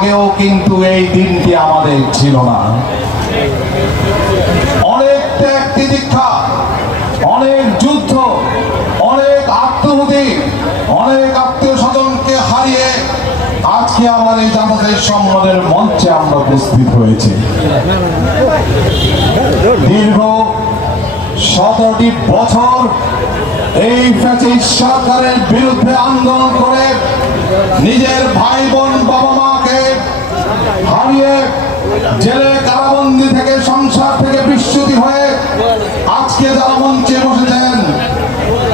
আগেও কিন্তু এই দিনটি আমাদের ছিল না। অনেক ত্যাগ তিতিক্ষা, অনেক যুদ্ধ, অনেক আত্মহুতি, অনেক আত্মীয় স্বজনকে হারিয়ে আজকে আমাদের এই জামাতের সম্মানের মঞ্চে আমরা উপস্থিত হয়েছি। দীর্ঘ 17টি বছর এই ফ্যাসিস্ট সরকারের বিরুদ্ধে আন্দোলন করে নিজের ভাই বোন বাবা মাকে হারিয়ে জেলে কারাবন্দি থেকে সংসার থেকে বিচ্যুতি হয়ে আজকে যারা মঞ্চে বসেছেন,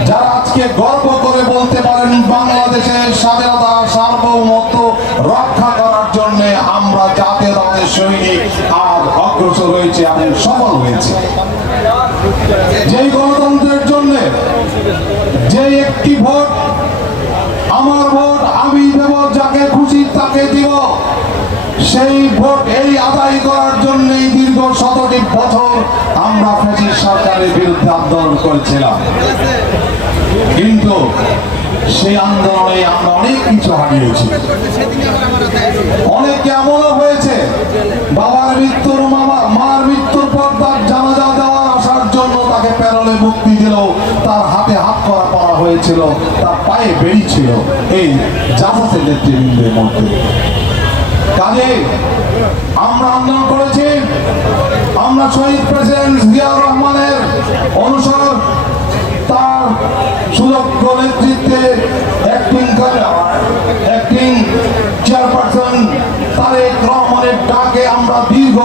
যারা আজকে গর্ব করে বলতে পারেন বাংলাদেশের স্বাধীনতা সার্বভৌমত্ব রক্ষা করার জন্য আমরা জাতীয়তাবাদের সৈনিক আর অগ্রসর হয়েছে এবং সফল হয়েছে। যেই গণতন্ত্রের জন্য যে একটি ভোট, আমার ভোট আমি দেব, যাকে খুশি তাকে দিব, সেই ভোট এই আদায় করার জন্যই দীর্ঘ 17টি বছর আমরা ফ্যাসিস্ট সরকারের বিরুদ্ধে আন্দোলন করেছিলাম। কিন্তু সেই আন্দোলনে আমরা অনেক কিছু হারিয়েছি। অনেক এমনও হয়েছে বাবার মৃত্যুর মার মৃত্যুর পর তার জানাজা দেওয়ার আসার জন্য তাকে প্যারোলে মুক্তি দিল, তার হাতে হাত করা হয়েছিল, তার পায়ে বেড়ি ছিল এই জামাতের নেতৃবৃন্দের মধ্যে। কাজে আমরা আন্দোলন করেছি, আমরা শহীদ প্রেসিডেন্ট জিয়াউর রহমানের অনুসরণ, তার সুযোগ্য নেতৃত্বে অ্যাক্টিং চেয়ারপারসন তারেক রহমানের ডাকে আমরা দীর্ঘ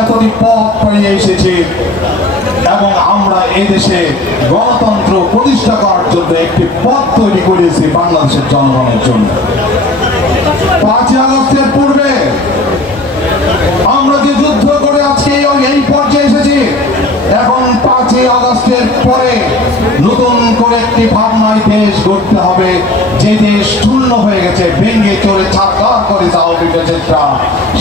এতটি পথ পেরিয়ে এসেছি এবং আমরা এদেশে গণতন্ত্র প্রতিষ্ঠা করার জন্য একটি পথ তৈরি করেছি বাংলাদেশের জনগণের জন্য। 5ই আগস্টের পূর্বে আমরা যে যুদ্ধ করে আজকে এই পর্যায়ে এসেছি, এখন 5ই আগস্টের পরে নতুন করে একটি ভাবনায় দেশ গড়তে হবে, যে দেশ শূন্য হয়ে গেছে, ভেঙে চলে ছাড়খাড় করে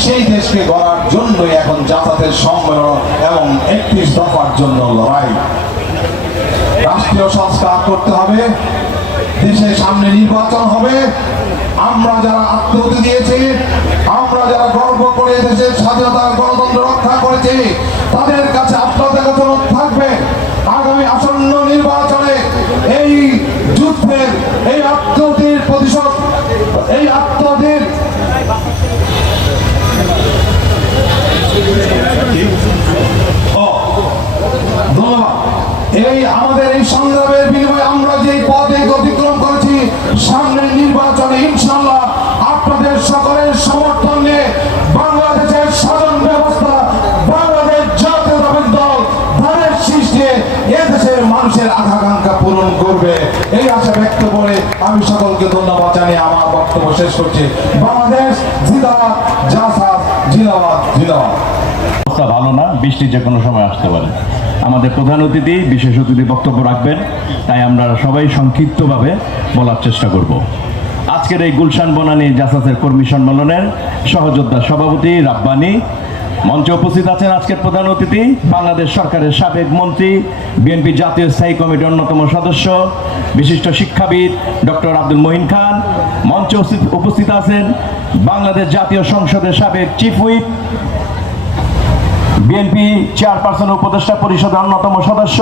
সেই দেশকে গড়ার জন্যই এখন জামাতের সম্মেলন এবং 31 দফার জন্য লড়াই। রাষ্ট্রীয় সংস্কার করতে হবে, দেশের সামনে নির্বাচন হবে। আমরা যারা আত্মহতি দিয়েছি, আমরা যারা গর্ব করে দেশের স্বাধীনতার গণতন্ত্র রক্ষা করেছি, তাদের কাছে আত্মত্যাগ থাকবে। আগামী আসন্ন নির্বাচনে এই যুদ্ধের, এই আত্মহতির প্রতিশোধ, এই আত্মহতির ধন্যবাদ। এই আমাদের এই সংগ্রামের বিনিময়ে আমরা যে পথে অতিক্রম করেছি, সামনের নির্বাচনে ইনশাআল্লাহ আপনাদের সকলের সমর্থন নিয়ে বাংলাদেশের শাসন ব্যবস্থা, বাংলাদেশ জাতীয়তাবাদী দল ধানের শীষ দিয়ে এদেশের মানুষের আকাঙ্ক্ষা পূরণ করবে, এই আশা ব্যক্ত করে আমি সকলকে ধন্যবাদ জানিয়ে আমার বক্তব্য শেষ করছি। বাংলাদেশ জিন্দাবাদ, জাসাদ জিন্দাবাদ, জিন্দাবাদ। ভালো না, বৃষ্টি যে কোনো সময় আসতে পারে। আমাদের প্রধান অতিথি, বিশেষ অতিথি বক্তব্য রাখবেন, তাই আমরা সবাই সংক্ষিপ্তভাবে বলার চেষ্টা করব। আজকের এই গুলশান বনানী জাসাসের কর্মী সম্মেলনের সহযোদ্ধা সভাপতি রাব্বানী, মঞ্চে উপস্থিত আছেন আজকের প্রধান অতিথি বাংলাদেশ সরকারের সাবেক মন্ত্রী, বিএনপি জাতীয় স্থায়ী কমিটির অন্যতম সদস্য, বিশিষ্ট শিক্ষাবিদ ডক্টর আব্দুল মঈন খান। মঞ্চে উপস্থিত আছেন বাংলাদেশ জাতীয় সংসদের সাবেক চিফ হুইপ, বিএনপি চেয়ারপারসন উপদেষ্টা পরিষদের অন্যতম সদস্য,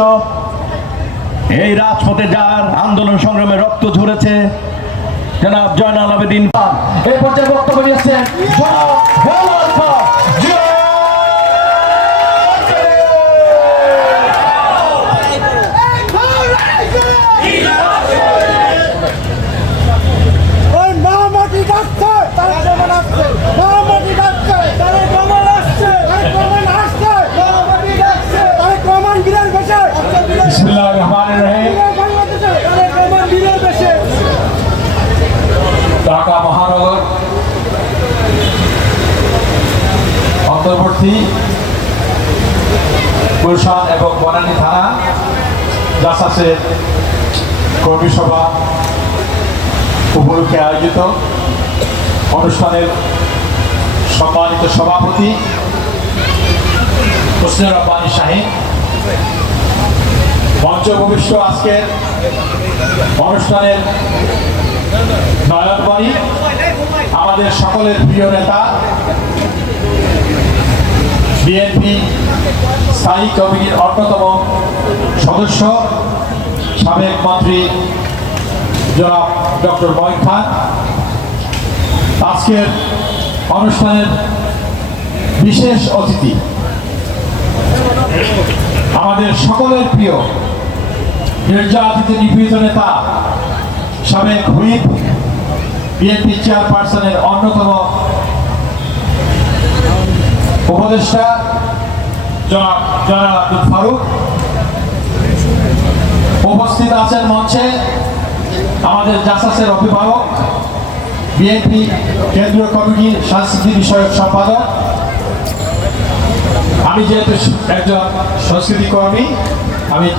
এই রাজপথে যার আন্দোলন সংগ্রামে রক্ত ঝরেছে জনাব জয়নাল আবেদিন। এই পর্যায়ে বক্তব্য নিয়েছেন ঢাকা মহানগর অন্তর্বর্তী গুলশান এবং বনানী থানা জাসাসের কর্মী সভা উপলক্ষে আয়োজিত অনুষ্ঠানের সম্মানিত সভাপতি হোসনে রব্বানী শাহীন, মঞ্চ উপবিষ্ট আজকের অনুষ্ঠানের নয়নবাণী আমাদের সকলের প্রিয় নেতা, বিএনপি স্থায়ী কমিটির অন্যতম সদস্য, সাবেক মন্ত্রী জনাব ডক্টর মঈন খান, আজকের অনুষ্ঠানের বিশেষ অতিথি, আমাদের সকলের প্রিয় নির্যাতিত নিপীড়িত নেতা, সাবেক হুইপ, বিএনপি চেয়ারপারসনের অন্যতম উপদেষ্টা জনাব জয়নাল আব্দুল ফারুক। উপস্থিত আছেন মঞ্চে আমাদের জাসাসের অভিভাবক, বিএনপি কেন্দ্রীয় কমিটির সংস্কৃতি বিষয়ক সম্পাদক। আমি যেহেতু একজন সংস্কৃতি কর্মী, আমি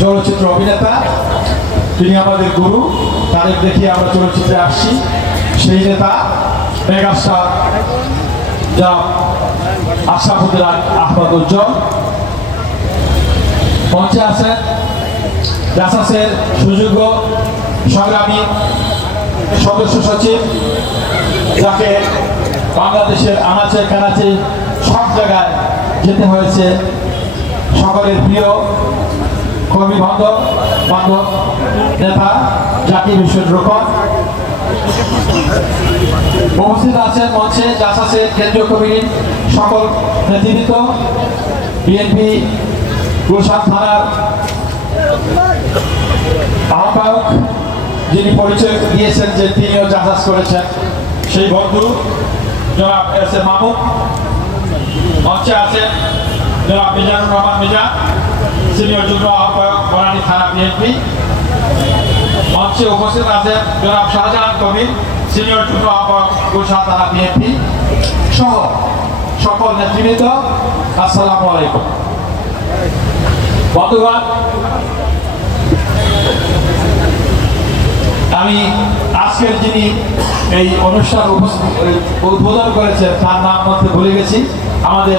চলচ্চিত্র অভিনেতা, তিনি আমাদের গুরু, তাদের দেখিয়ে আমরা চলচ্চিত্রে আসছি। সেই নেতা মেগাস্টার যা আশরাফুদ্দিন আহমদ উজ্জ্বল। মঞ্চে আছেন জাসাসের সুযোগ্য সংগ্রামী সদস্য সচিব, যাকে বাংলাদেশের আনাচে কানাচে সব জায়গায় যেতে হয়েছে, সকলের প্রিয় কর্মী বান্ধব নেতা জাকির হোসেন রোকন। উপস্থিত আছেন মঞ্চে জাসাসের কেন্দ্রীয় কমিটির সকল নেতৃবৃন্দ, বিএনপি গুলশান থানার আহ্বায়ক, যিনি পরিচয় দিয়েছেন যে তিনিও জাসাস করেছেন, সেই বন্ধু জনাব এস এ মাহমুদ। মঞ্চে আছেন জনাব মিজানুর রহমান মিজান, সিনিয়র যুগ্ম আহ্বায়ক বনানী থানা বিএনপি। মঞ্চে উপস্থিত আছেন জনাব শাহজাহান কবির, সিনিয়র যুগ্ম আহ্বায়ক গুলশান থানা বিএনপি সহ সকল নেতৃবৃন্দ। আসসালামু আলাইকুম বন্ধুগণ। আমি আজকের যিনি এই অনুষ্ঠান উদ্বোধন করেছেন তার নাম মধ্যে ভুলে গেছি। আমাদের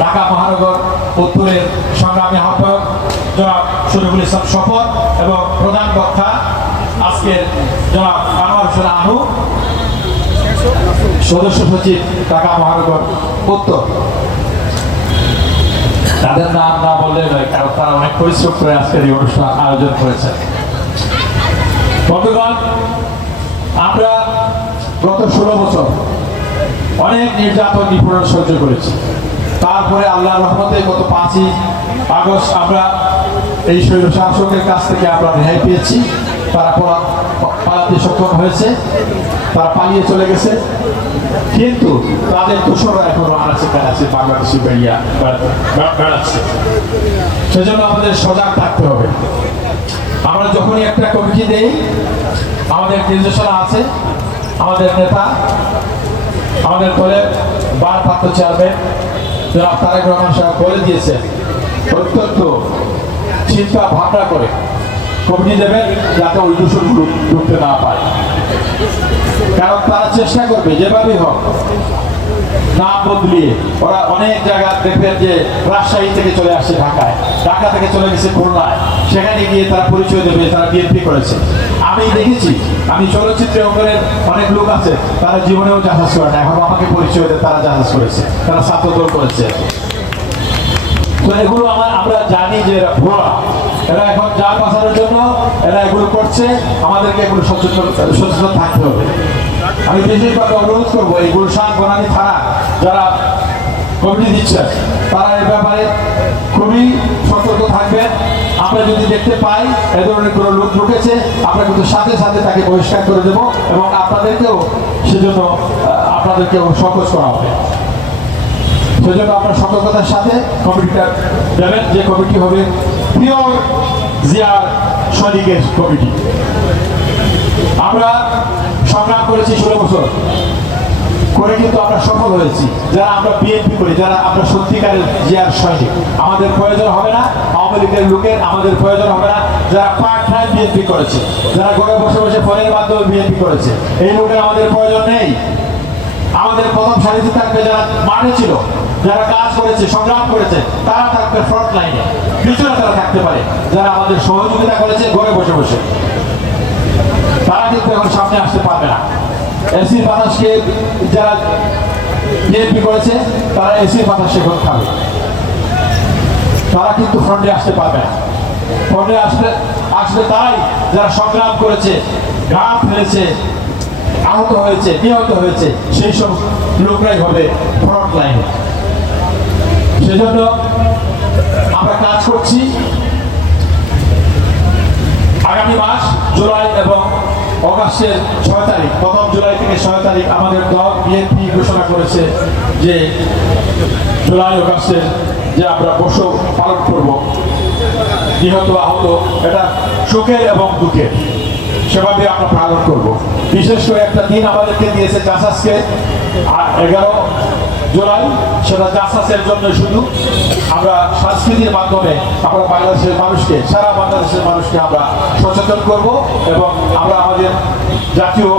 ঢাকা মহানগর উত্তরের সংগ্রামী আহ্বায়ক জনাব শরীফুল ইসলাম শপথ এবং প্রধান বক্তা আজকের জনাব আনোয়ার হোসেন আনু, সদস্য সচিব ঢাকা মহানগর উত্তর। তাদের নাম না বললে নয়, কারণ তারা অনেক পরিশ্রম করে আজকের এই অনুষ্ঠান আয়োজন করেছেন। বন্ধুগণ, আমরা গত 16 বছর অনেক নির্যাতন নিপীড়ন সহ্য করেছি। তারপরে আল্লাহর রহমতে গত 5ই আগস্ট আমরা এই স্বৈর শাসকের কাছ থেকে আমরা রেহাই পেয়েছি। তারা পালাতে সক্ষম হয়েছে, তারা পালিয়ে চলে গেছে, কিন্তু তাদের দোষরও এখনো আনাচে কানাচে বাংলাদেশি বেড়াচ্ছে। সেজন্য আমাদের সজাগ থাকতে হবে। আমরা যখনই একটা কমিটি দেই, আমাদের নির্দেশনা আছে, আমাদের নেতা, আমাদের দলের ভারপ্রাপ্ত চেয়ারম্যান জনাব তারেক রহমান সাহেব বলে দিয়েছেন, অত্যন্ত চিন্তা ভাবনা করে কমিটি দেবেন যাতে ওই দূষণগুলো ঢুকতে না পারে। কারণ তারা চেষ্টা করবে যেভাবেই হোক নাম বদলিয়ে। ওরা অনেক জায়গা দেখবেন যে রাজশাহী থেকে চলে আসছে ঢাকায়, ঢাকা থেকে চলে গেছে খুলনায়, সেখানে গিয়ে তারা পরিচয় দেবে তারা বিএনপি করেছে। আমি দেখেছি, আমি চলচ্চিত্রে অঙ্গনের অনেক লোক আছে, তারা জীবনেও জাহাজ করে না, এখন আমাকে পরিচয় দেয় তারা জাহাজ করেছে, তারা ছাত্রদল করেছে। তো এগুলো আমরা জানি যে এরা ভুয়া, এরা এখন যা বাঁচানোর জন্য এরা এগুলো করছে। আমাদেরকে এগুলো সচেতন থাকতে হবে। আমি বিশেষভাবে অনুরোধ করবো এই গুলশান বনানী থানা যারা কমিটি দিচ্ছেন, তারা এই ব্যাপারে খুবই সতর্ক থাকবেন। আমরা যদি দেখতে পাই এ ধরনের কোনো লোক ঢুকেছে, আমরা কিন্তু সাথে সাথে তাকে বহিষ্কার করে দেবো এবং আপনাদেরকেও সেজন্য আপনাদেরকেও সকোচ করা হবে। সেজন্য আপনার সতর্কতার সাথে কমিটিটা দেবেন, যে কমিটি হবে পিওর জিয়ার সৈনিকের কমিটি। আমরা সংগ্রাম করেছি 16 বছর করে, কিন্তু আমরা সফল হয়েছি। যারা আমরা বিএনপি করি, যারা আমরা সত্যিকারের জিয়ার সৈনিক, আমাদের প্রয়োজন হবে না আওয়ামী লীগের লোকের, আমাদের প্রয়োজন হবে না যারা পার্ট টাইম বিএনপি করেছে, যারা ঘরে বসে বসে ফোনের মাধ্যমে বিএনপি করেছে, এই লোকের আমাদের প্রয়োজন নেই। আমাদের প্রথম সারিতে থাকবে যারা মাঠে ছিল, যারা কাজ করেছে, সংগ্রাম করেছে, তারা থাকবে ফ্রন্ট লাইনে, পিছনে তারা থাকতে পারে যারা আমাদের সহযোগিতা করেছে ঘরে বসে বসে, তারা কিন্তু এখন সামনে আসতে পারবে না। এসি বাতাসকে যারা বিএনপি করেছে তারা এসি বাতাস এখন খাবে, তারা কিন্তু ফ্রন্টে আসতে পারবে না। ফ্রন্টে আসবে তারাই যারা সংগ্রাম করেছে, ঘাম ফেলেছে, আহত হয়েছে, নিহত হয়েছে, সেই সব লোকরাই হবে ফ্রন্ট লাইনে। সেজন্য আমরা কাজ করছি। আগামী মাস জুলাই এবং অগাস্টের 6 তারিখ, প্রথম জুলাই থেকে 6 তারিখ আমাদের দল বিএনপি ঘোষণা করেছে যে জুলাই অগাস্টের যে আমরা বর্ষ পালন করব, নিহত আহত এটা সুখের এবং দুঃখের সেভাবে আমরা পালন করব। বিশেষ করে একটা দিন আমাদেরকে দিয়েছে জাসাসকে 11 জুলাই, সেটা জাসাসের জন্য শুধু আমরা সংস্কৃতির মাধ্যমে আমরা বাংলাদেশের মানুষকে, সারা বাংলাদেশের মানুষকে আমরা সচেতন করব এবং আমরা আমাদের জাতীয়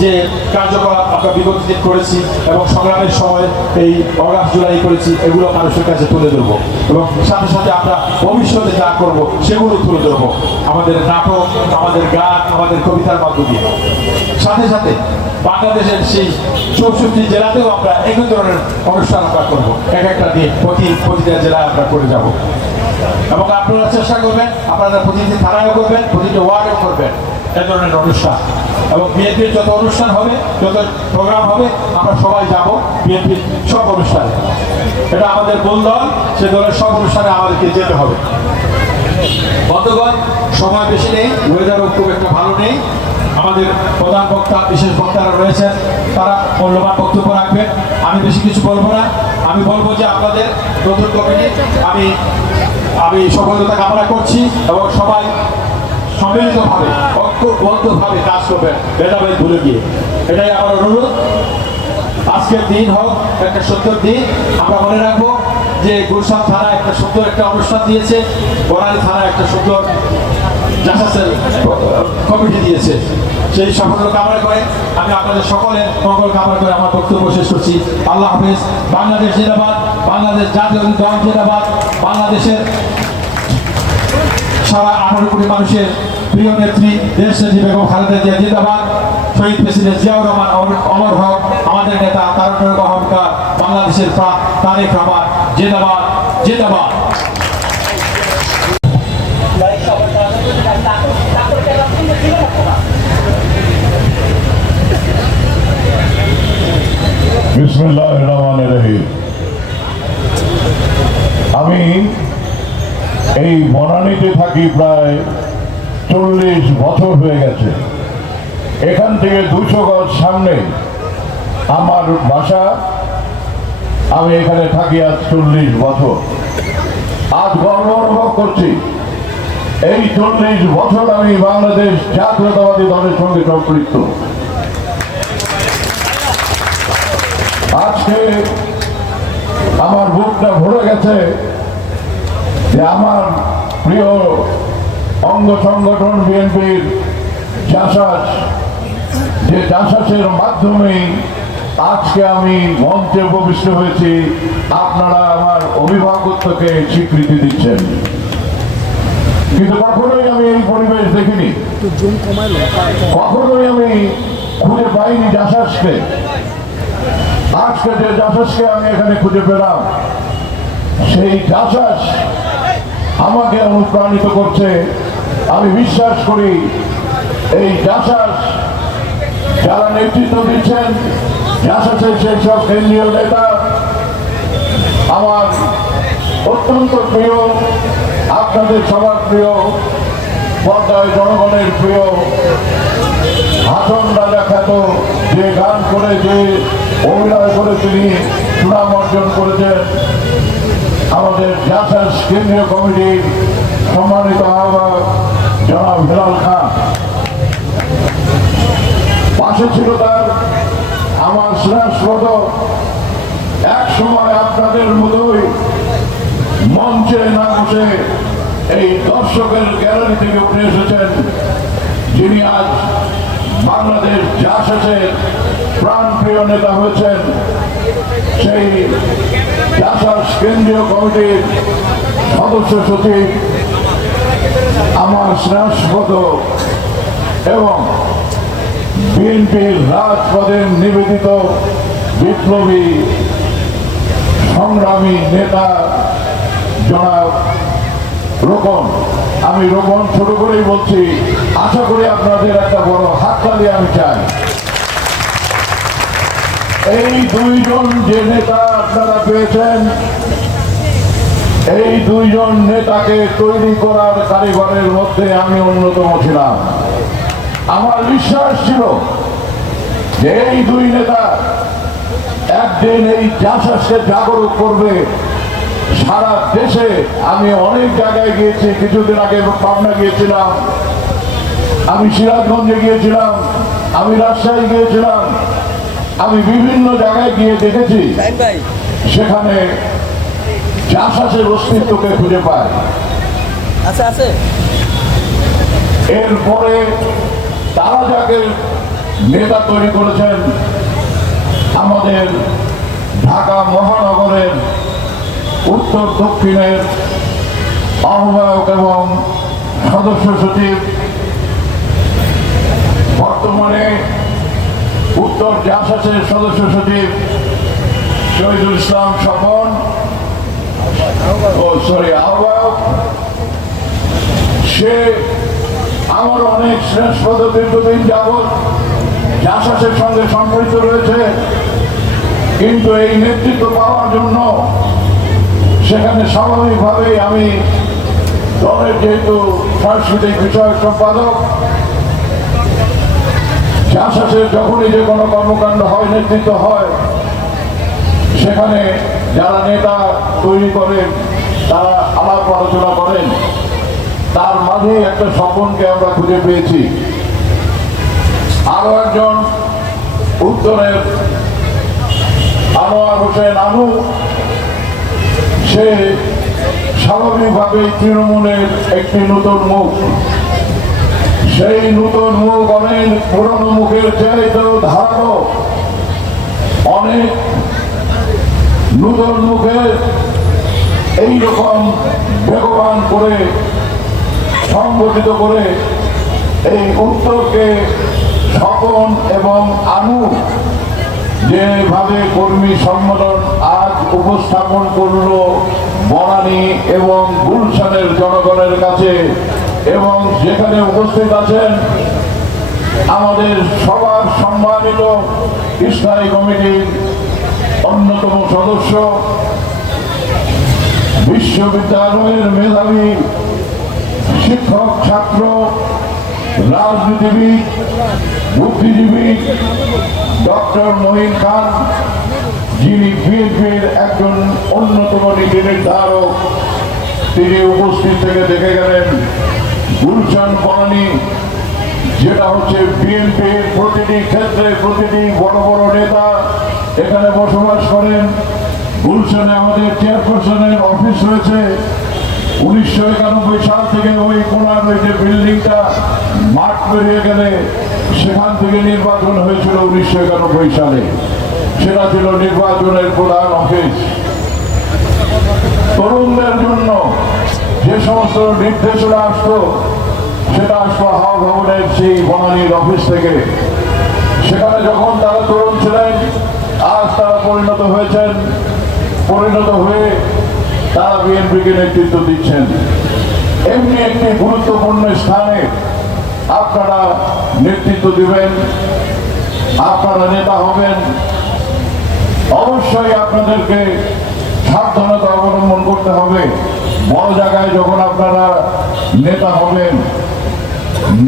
যে কার্যকলাপ আমরা বিগত দিন করেছি এবং সংগ্রামের সময় এই অগাস্ট জুলাই করেছি, এগুলো মানুষের কাছে তুলে ধরবো এবং সাথে সাথে আমরা ভবিষ্যতে যা করব সেগুলো তুলে ধরবো আমাদের নাটক, আমাদের গান, আমাদের কবিতার মাধ্যমে। সাথে সাথে বাংলাদেশের সেই 64 জেলাতেও আমরা একই ধরনের অনুষ্ঠান আমরা করবো, এক একটা দিন প্রতিটা জেলায় আমরা করে যাব এবং আপনারা চেষ্টা করবেন, আপনারা প্রতিটি থানায়ও করবেন, প্রতিটি ওয়ার্ডেও করবেন এ ধরনের অনুষ্ঠান। এবং বিএনপির যত অনুষ্ঠান হবে, যত প্রোগ্রাম হবে, আমরা সবাই যাব বিএনপির সব অনুষ্ঠানে। এটা আমাদের মূল দল, সে দলের সব অনুষ্ঠানে আমাদেরকে যেতে হবে। বন্ধুগণ, সময় বেশি নেই, ওয়েদারও খুব একটা ভালো নেই। আমাদের প্রধান বক্তা, বিশেষ বক্তারা রয়েছেন, তারা মূল্যবান বক্তব্য রাখবেন। আমি বেশি কিছু বলবো না। আমি বলবো যে আপনাদের নতুন কমিটি আমি সফলতা কামনা করছি এবং সবাই সম্মিলিতভাবে, ঐক্যবদ্ধভাবে কাজ করবেন, ভেদাভেদ ভুলে গিয়ে। এটাই আমার অনুরোধ। আজকের দিন হোক একটা সুন্দর দিন। আমরা মনে রাখবো যে গুলশান থানা একটা সুন্দর একটা অনুষ্ঠান দিয়েছে, বনানী থানা একটা সুন্দর জাসাসের কমিটি দিয়েছে। সেই সাফল্য কামনা করে আমি আপনাদের সকলের মঙ্গল কামনা করে আমার বক্তব্য শেষ করছি। আল্লাহ হাফেজ। বাংলাদেশ জিন্দাবাদ, বাংলাদেশ জাতীয় দল জিন্দাবাদ, বাংলাদেশের সারা 18 কোটি মানুষের প্রিয় নেত্রী দেশ নেত্রী বেগম খালেদা জিয়া জিন্দাবাদ, শহীদ প্রেসিডেন্ট জিয়াউর রহমান অমর হক, আমাদের নেতা তারুণ্যের অহংকার বাংলাদেশের প্রাণ তারেক রহমান জিন্দাবাদ জিন্দাবাদ। বিসমিল্লাহির রহমানির রহিম। আমি এই বনানীতে থাকি প্রায় 40 বছর হয়ে গেছে। এখান থেকে 200 গজ সামনে আমার বাসা। আমি এখানে থাকি আজ 40 বছর। আজ গর্ব অনুভব করছি, এই 40 বছর আমি বাংলাদেশ জাতীয়তাবাদী দলের সঙ্গে সম্পৃক্ত। আজকে আমার বুকটা ভরে গেছে যে আমার প্রিয় অঙ্গ সংগঠন বিএনপির জাসাস, যে জাসাসের মাধ্যমেই আজকে আমি মঞ্চে উপবিষ্ট হয়েছি। আপনারা আমার অভিভাবকত্বকে স্বীকৃতি দিচ্ছেন, কিন্তু কখনোই আমি এই পরিবেশ দেখিনি, কখনোই আমি খুঁজে পাইনি জাসাসকে। আজকে যে জাসাসকে আমি এখানে খুঁজে পেলাম, সেই জাসাস আমাকে অনুপ্রাণিত করছে। আমি বিশ্বাস করি এই জাসাস যারা নেতৃত্ব দিচ্ছেন, জাসাসের সেই সব কেন্দ্রীয় নেতা আমার অত্যন্ত প্রিয়, আপনাদের সবার প্রিয়, পর্দায় জনগণের প্রিয় হাসন রাজা খ্যাত, যে গান করে, যে অভিনয় করে তিনি সুনাম অর্জন করেছেন, আমাদের জাসাস কেন্দ্রীয় কমিটির সম্মানিত আহ্বায়ক জনাব হেলাল খান। পাশে ছিল তার আমার স্নেহস্পদ, এক সময় আপনাদের মতোই মঞ্চে না বসে এই দর্শকের গ্যালারি থেকে উঠে এসেছেন, যিনি আজ বাংলাদেশ জাসাসের প্রাণপ্রিয় নেতা হয়েছেন, সেই জাসাস কেন্দ্রীয় কমিটির সদস্য সচিব আমার স্নেহস্পদ এবং বিএনপির রাজপথের নিবেদিত বিপ্লবী সংগ্রামী নেতা জনাব রোকন। আমি রোকন ছোট করেই বলছি, আশা করি আপনাদের একটা বড় হাততালি আমি চাই। এই দুইজন যে নেতা আপনারা পেয়েছেন, এই দুইজন নেতাকে তৈরি করার কারিগরের মধ্যে আমি অন্যতম ছিলাম। আমার বিশ্বাস ছিল যে এই দুই নেতা একদিন এই জাসাসকে জাগরুক করবে সারা দেশে। আমি অনেক জায়গায় গিয়েছি, কিছুদিন আগে পাবনা গিয়েছিলাম, আমি সিরাজগঞ্জে গিয়েছিলাম, আমি রাজশাহী গিয়েছিলাম, আমি বিভিন্ন জায়গায় গিয়ে দেখেছি সেখানে জাসাসের অস্তিত্বকে খুঁজে পায়। এরপরে তারা যাকে নেতা তৈরি করেছেন, আমাদের ঢাকা মহানগরের উত্তর দক্ষিণের আহ্বায়ক এবং সদস্য সচিব, বর্তমানে উত্তর জাসাসের সদস্য সচিব শহীদুল ইসলাম স্বপন, আহ্বায়ক। সে আমার অনেক শ্রেষ্ঠ দীর্ঘদিন যাবৎ জাসাসের সঙ্গে সম্পৃক্ত রয়েছে, কিন্তু এই নেতৃত্ব পাওয়ার জন্য সেখানে স্বাভাবিকভাবেই আমি দলের যেহেতু সাংস্কৃতিক বিষয়ক সম্পাদক, জাসাসের যখনই যে কোনো কর্মকাণ্ড হয়, নেতৃত্ব হয়, সেখানে যারা নেতা তৈরি করেন তারা আলাপ আলোচনা করেন। তার মাঝে একটা স্বপনকে আমরা খুঁজে পেয়েছি। আরো একজন উত্তরের আনোয়ার হোসেন আনু, সে স্বাভাবিকভাবে তৃণমূলের একটি নতুন মুখ। সেই নতুন মুখ অনেক পুরনো মুখের চাইতেও ধারালো, অনেক নতুন মুখে এইরকম বেগবান করে সংগঠিত করে এই উত্তরকে স্বপন এবং আনু যেভাবে কর্মী সম্মেলন আজ উপস্থাপন করলো বনানী এবং গুলশানের জনগণের কাছে, এবং যেখানে উপস্থিত আছেন আমাদের সবার সম্মানিত স্থায়ী কমিটির অন্যতম সদস্য, বিশ্ববিদ্যালয়ের মেধাবী শিক্ষক, ছাত্র, রাজনীতিবিদ, বুদ্ধিজীবী ডক্টর মহিন খান, যিনি বিএনপির একজন অন্যতম নীতি নির্ধারক। তিনি উপস্থিত থেকে দেখে গেলেন গুলশান বনানী, যেটা হচ্ছে বিএনপির প্রতিটি ক্ষেত্রে প্রতিটি বড় বড় নেতা এখানে বসবাস করেন। গুলশানে আমাদের চেয়ারপারসনের অফিস রয়েছে। 1991 সাল থেকে ওই কোনার ওই যে বিল্ডিংটা মাঠ পেরিয়ে গেলে সেখান থেকে নির্বাচন হয়েছিল 1991 সালে। সেটা ছিল নির্বাচনের প্রধান অফিস। তরুণদের জন্য যে সমস্ত নির্দেশনা আসতো সেটা আসতো হাওয়া ভবনের সেই বনানীর অফিস থেকে। সেখানে যখন তারা তরুণ ছিলেন, আজ তারা পরিণত হয়েছেন, পরিণত হয়ে তারা বিএনপিকে নেতৃত্ব দিচ্ছেন। এমনি একটি গুরুত্বপূর্ণ স্থানে আপনারা নেতৃত্ব দিবেন, আপনারা নেতা হবেন। অবশ্যই আপনাদেরকে সাবধানতা অবলম্বন করতে হবে। বড় জায়গায় যখন আপনারা নেতা হবেন,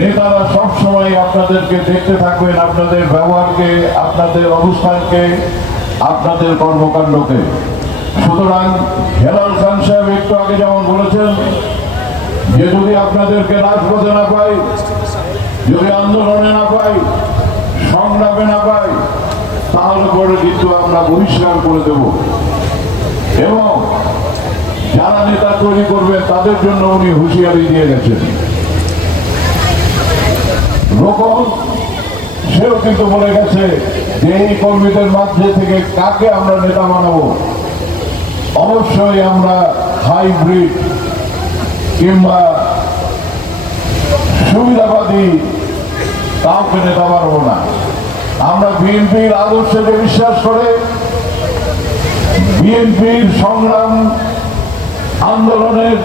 নেতারা সবসময় আপনাদেরকে দেখতে থাকবেন, আপনাদের ব্যবহারকে, আপনাদের অবস্থানকে, আপনাদের কর্মকাণ্ডকে। সুতরাং হেলাল খান সাহেব একটু আগে যেমন বলেছেন যে যদি আপনাদেরকে রাজপথে না পাই, যদি আন্দোলনে না পাই, সংগ্রামে না পাই, তাহলে পরে কিন্তু আমরা বহিষ্কার করে দেব। এবং যারা নেতা তৈরি করবেন তাদের জন্য উনি হুঁশিয়ারি দিয়ে গেছেন। রোকন সেও কিন্তু বলে গেছে যে এই কর্মীদের মাঝে থেকে কাকে আমরা নেতা বানাবো। অবশ্যই আমরা হাইব্রিড কিংবা সুবিধাবাদী কাউকে নেতা পারবো না। আমরা বিএনপির আদর্শে যে বিশ্বাস করে, বিএনপির সংগ্রাম আন্দোলনের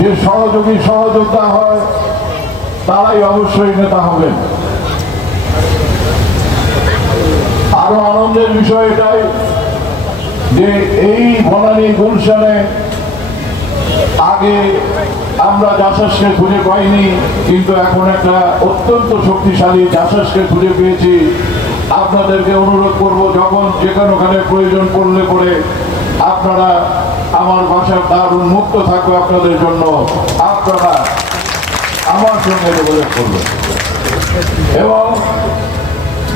যে সহযোগী সহযোদ্ধা হয় তারাই অবশ্যই নেতা হবেন। আরো আনন্দের বিষয় এটাই যে এই বনানী গুলশানে আগে আমরা জাসাসকে খুঁজে পাইনি, কিন্তু এখন একটা অত্যন্ত শক্তিশালী জাসাসকে খুঁজে পেয়েছি। আপনাদেরকে অনুরোধ করব, যখন যেখানে প্রয়োজন পড়লে পরে আপনারা, আমার বাসার দ্বার উন্মুক্ত থাকবে আপনাদের জন্য, আপনারা আমার সঙ্গে যোগাযোগ করবেন। এবং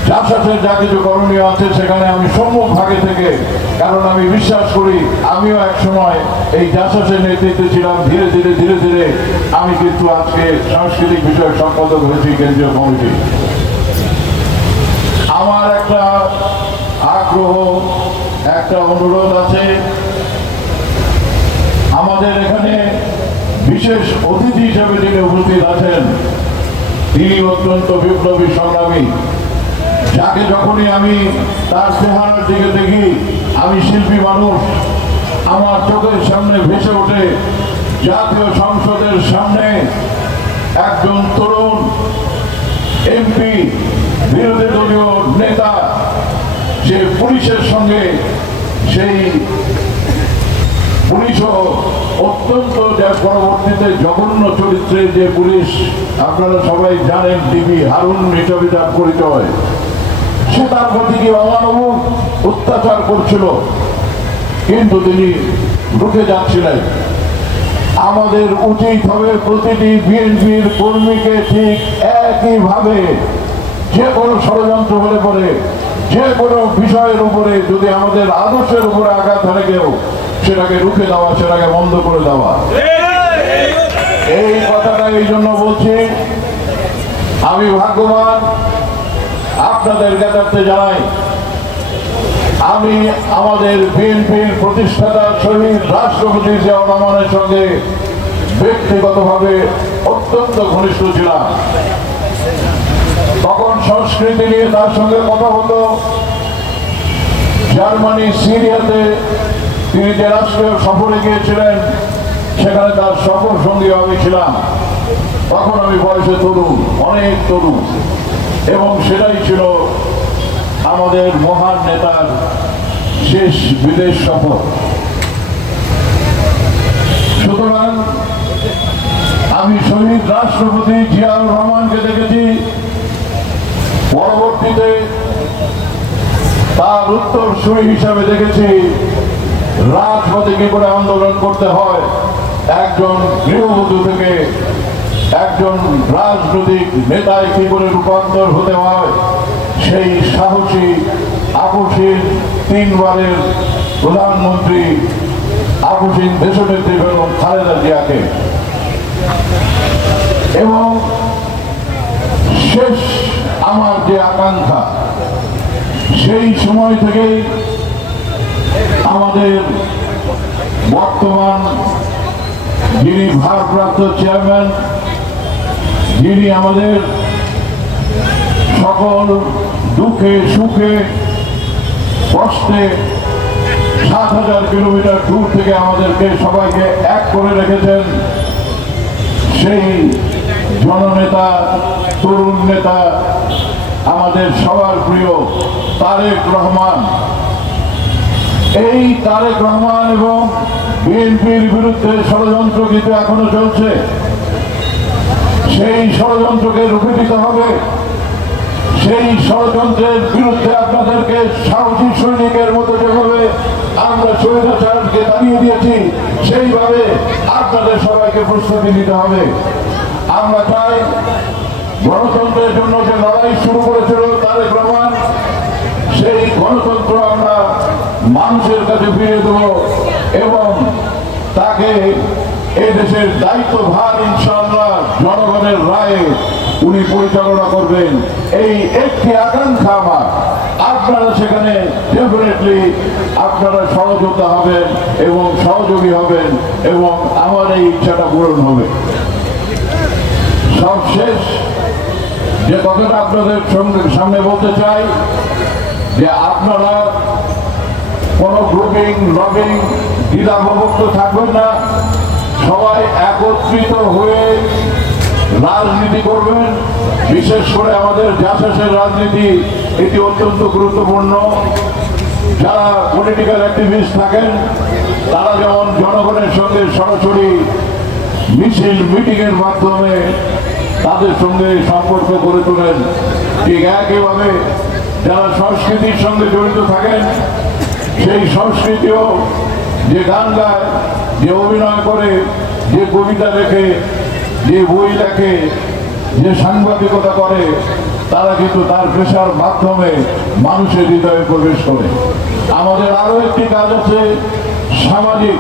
জাসাসের যা কিছু করণীয় আছে সেখানে আমি সম্মুখ ভাগে থেকে, কারণ আমি বিশ্বাস করি আমিও এক সময় এই জাসাসের নেতৃত্বে ছিলাম। ধীরে ধীরে ধীরে ধীরে আমি কিন্তু আজকে সাংস্কৃতিক বিষয়ক সম্পাদক হয়েছি কেন্দ্রীয় কমিটি। আমার একটা আগ্রহ, একটা অনুরোধ আছে। আমাদের এখানে বিশেষ অতিথি হিসেবে যিনি উপস্থিত আছেন তিনি অত্যন্ত বিপ্লবী সংগ্রামী, যাকে যখনই আমি তার চেহারার দিকে দেখি, আমি শিল্পী মানুষ, আমার চোখের সামনে ভেসে ওঠে জাতীয় সংসদের সামনে একজন তরুণ এমপি, বিরোধী দলীয় নেতা, সে পুলিশের সঙ্গে, সেই পুলিশও অত্যন্ত পরবর্তীতে জঘন্য চরিত্রের যে পুলিশ আপনারা সবাই জানেন, ডিবি হারুন হিসাবে তার পরিচয়, সে তার প্রতি কি অমানব অত্যাচার করছিল, কিন্তু তিনি রুখে যাচ্ছিলেন। আমাদের উচিত হবে প্রতিটি বিএনপির কর্মীকে ঠিক একইভাবে যে কোনো ষড়যন্ত্র হলে পরে, যে কোনো বিষয়ের উপরে যদি আমাদের আদর্শের উপরে আঘাত ধরে কেউ, সেটাকে রুখে দেওয়া, সেটাকে বন্ধ করে দেওয়া। এই কথাটা এই জন্য বলছি, আমি ভাগ্যবান আপনাদের জ্ঞাতার্থে জানাই, আমি আমাদের বিএনপির প্রতিষ্ঠাতা শহীদ রাষ্ট্রপতি জিয়াউর রহমানের সঙ্গে ব্যক্তিগতভাবে অত্যন্ত ঘনিষ্ঠ ছিলাম। তখন সংস্কৃতি নিয়ে তার সঙ্গে কথা হতো। জার্মানি, সিরিয়াতে তিনি যে রাষ্ট্রীয় সফরে গিয়েছিলেন, সেখানে তার সফর সঙ্গী আমি ছিলাম। তখন আমি বয়সে তরুণ, অনেক তরুণ, এবং সেটাই ছিল আমাদের মহান নেতার শেষ বিদেশ সফর। সুতরাং আমি শহীদ রাষ্ট্রপতি জিয়াউর রহমানকে দেখেছি, পরবর্তীতে তার উত্তরসূরি হিসাবে দেখেছি রাজপথে কি করে আন্দোলন করতে হয়, একজন গৃহবধূ থেকে একজন রাজনৈতিক নেতায় কি করে রূপান্তর হতে হয়, সেই সাহসী আপসীন 3 বারের প্রধানমন্ত্রী আপসীন দেশনেত্রী বেগম খালেদা জিয়াকে। এবং শেষ আমার যে আকাঙ্ক্ষা, সেই সময় থেকেই আমাদের বর্তমান যিনি ভারপ্রাপ্ত চেয়ারম্যান, যিনি আমাদের সকল দুঃখে সুখে কষ্টে 7,000 কিলোমিটার দূর থেকে আমাদেরকে সবাইকে এক করে রেখেছেন, সেই জননেতা, তরুণ নেতা, আমাদের সবার প্রিয় তারেক রহমান। এই তারেক রহমান এবং বিএনপির বিরুদ্ধে ষড়যন্ত্র কিন্তু এখনো চলছে। সেই ষড়যন্ত্রকে রুখে দিতে হবে। সেই ষড়যন্ত্রের বিরুদ্ধে আপনাদেরকে সাহসী সৈনিকের মতো যেভাবে আমরা স্বৈরাচারকে দাঁড়িয়ে দিয়েছি, সেইভাবে আপনাদের সবাইকে প্রস্তুতি নিতে হবে। আমরা চাই গণতন্ত্রের জন্য যে লড়াই শুরু করেছিল তারেক রহমান, সেই গণতন্ত্র আমরা মানুষের কাছে ফিরিয়ে দেব এবং তাকে এই দেশের দায়িত্বভার ইনশাআল্লাহ জনগণের রায়ে উনি পরিচালনা করবেন। এই একটি আকাঙ্ক্ষা আমার, আপনারা সেখানে ডেফিনেটলি আপনারা সহযোগিতা হবেন এবং সহযোগী হবেন এবং আমার এই ইচ্ছাটা পূরণ হবে। সবশেষ যে কথাটা আপনাদের সামনে বলতে চাই যে আপনারা কোনো গ্রুপিং লবিং দ্বিধাবিভক্ত থাকবেন না, সবাই একত্রিত হয়ে রাজনীতি করবেন। বিশেষ করে আমাদের জাসাসের রাজনীতি এটি অত্যন্ত গুরুত্বপূর্ণ। যারা পলিটিক্যাল অ্যাক্টিভিস্ট থাকেন তারা যেমন জনগণের সঙ্গে সরাসরি মিছিল মিটিংয়ের মাধ্যমে তাদের সঙ্গে সম্পর্ক গড়ে তোলেন, ঠিক একইভাবে যারা সংস্কৃতির সঙ্গে জড়িত থাকেন সেই সংস্কৃতিও যে গান গায়, যে অভিনয় করে, যে কবিতা লেখে, যে বই লেখে, যে সাংবাদিকতা করে, তারা কিন্তু তার পেশার মাধ্যমে মানুষের হৃদয়ে প্রবেশ করে। আমাদের আরো একটি কাজ আছে, সামাজিক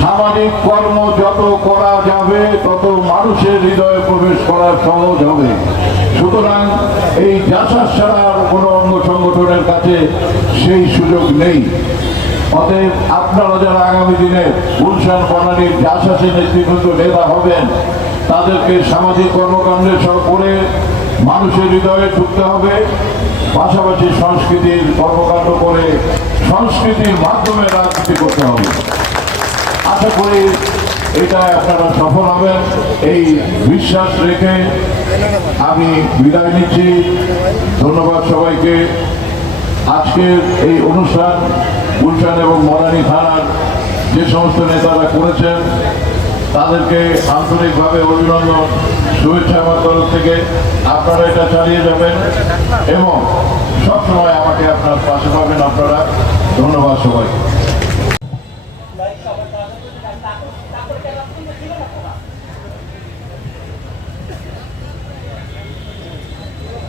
সামাজিক কর্ম যত করা যাবে তত মানুষের হৃদয়ে প্রবেশ করা সহজ হবে। সুতরাং এই জাসাস ছাড়া আর কোনো অঙ্গ সংগঠনের কাছে সেই সুযোগ নেই। অতএব আপনারা যারা আগামী দিনে গুলশান বনানীর জাসাসের নেতৃত্ব নেতা হবেন তাদেরকে সামাজিক কর্মকাণ্ডে সব করে মানুষের হৃদয়ে ঢুকতে হবে, পাশাপাশি সংস্কৃতির কর্মকাণ্ড করে সংস্কৃতির মাধ্যমে রাজনীতি করতে হবে। আশা করি এটা আপনারা সফল হবেন এই বিশ্বাস রেখে আমি বিদায় নিচ্ছি। ধন্যবাদ সবাইকে। আজকের এই অনুষ্ঠান গুলশান এবং বনানী থানার যে সমস্ত নেতারা করেছেন তাদেরকে আন্তরিকভাবে অভিনন্দন, শুভেচ্ছা আমার তরফ থেকে। আপনারা এটা চালিয়ে যাবেন এবং সবসময় আমাকে আপনার পাশে পাবেন আপনারা। ধন্যবাদ সবাইকে।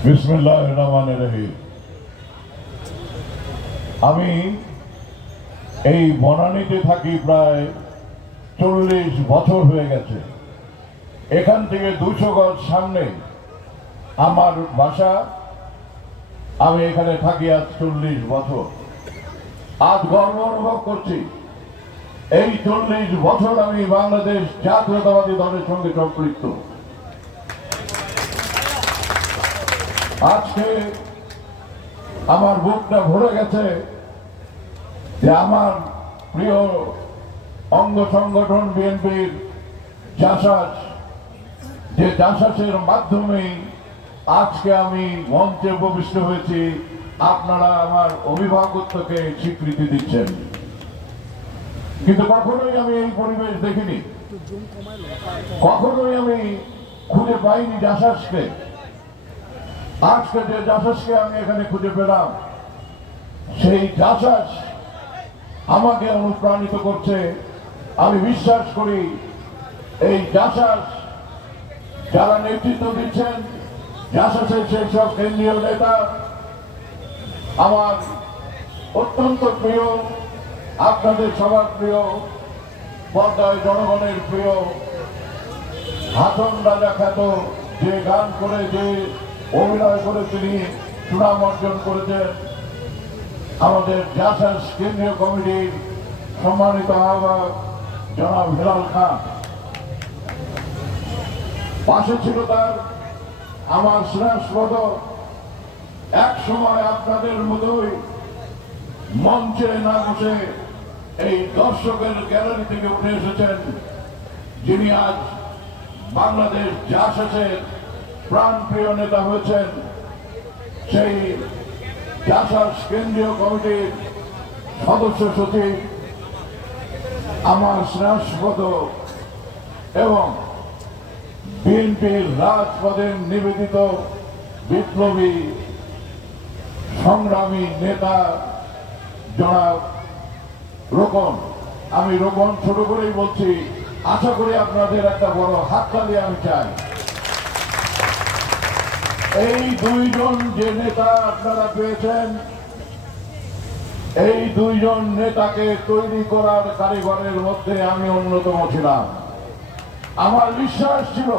বিসমিল্লাহির রহমানির রহিম। আমি এই বনানীতে থাকি প্রায় 40 বছর হয়ে গেছে। এখান থেকে 200 গজ সামনে আমার বাসা। আমি এখানে থাকি আজ 40 বছর। আজ গর্ব অনুভব করছি এই 40 বছর আমি বাংলাদেশ জাতীয়তাবাদী দলের সঙ্গে সম্পৃক্ত। আজকে আমার বুকটা ভরে গেছে যে আমার প্রিয় অঙ্গ সংগঠন বিএনপির জাসাস, যে জাসাসের মাধ্যমেই আজকে আমি মঞ্চে উপবিষ্ট হয়েছি। আপনারা আমার অভিভাবকত্বকে স্বীকৃতি দিচ্ছেন, কিন্তু কখনোই আমি এই পরিবেশ দেখিনি, কখনোই আমি খুঁজে পাইনি জাসাসকে। আজকে যে জাসাসকে আমি এখানে খুঁজে পেলাম, সেই জাসাস আমাকে অনুপ্রাণিত করছে। আমি বিশ্বাস করি এই জাসাস যারা নেতৃত্ব দিচ্ছেন, জাসাসের সেই সব কেন্দ্রীয় নেতা আমার অত্যন্ত প্রিয়, আপনাদের সবার প্রিয়, পর্দায় জনগণের প্রিয় হাসন রাজা খ্যাত, যে গান করে, যে অভিনয় করে তিনি সুনাম অর্জন করেছেন, আমাদের জাসাস কেন্দ্রীয় কমিটির সম্মানিত আহ্বায়ক জনাব হেলাল খান। পাশে ছিল তার আমার স্নেহাস্পদ, এক সময় আপনাদের মতোই মঞ্চে না বসে এই দর্শকের গ্যালারি থেকে উঠে এসেছেন, যিনি আজ বাংলাদেশ জাসাসের প্রাণপ্রিয় নেতা হয়েছেন, সেই জাসাস কেন্দ্রীয় কমিটির সদস্য সচিব আমার স্নেহাস্পদ এবং বিএনপির রাজপথের নিবেদিত বিপ্লবী সংগ্রামী নেতা জনাব রোকন। আমি রোকন ছোট করেই বলছি, আশা করি আপনাদের একটা বড় হাততালি আমি চাই। এই দুইজন যে নেতা আপনারা পেয়েছেন, এই দুইজন নেতাকে তৈরি করার কারিগরের মধ্যে আমি অন্যতম ছিলাম। আমার বিশ্বাস ছিল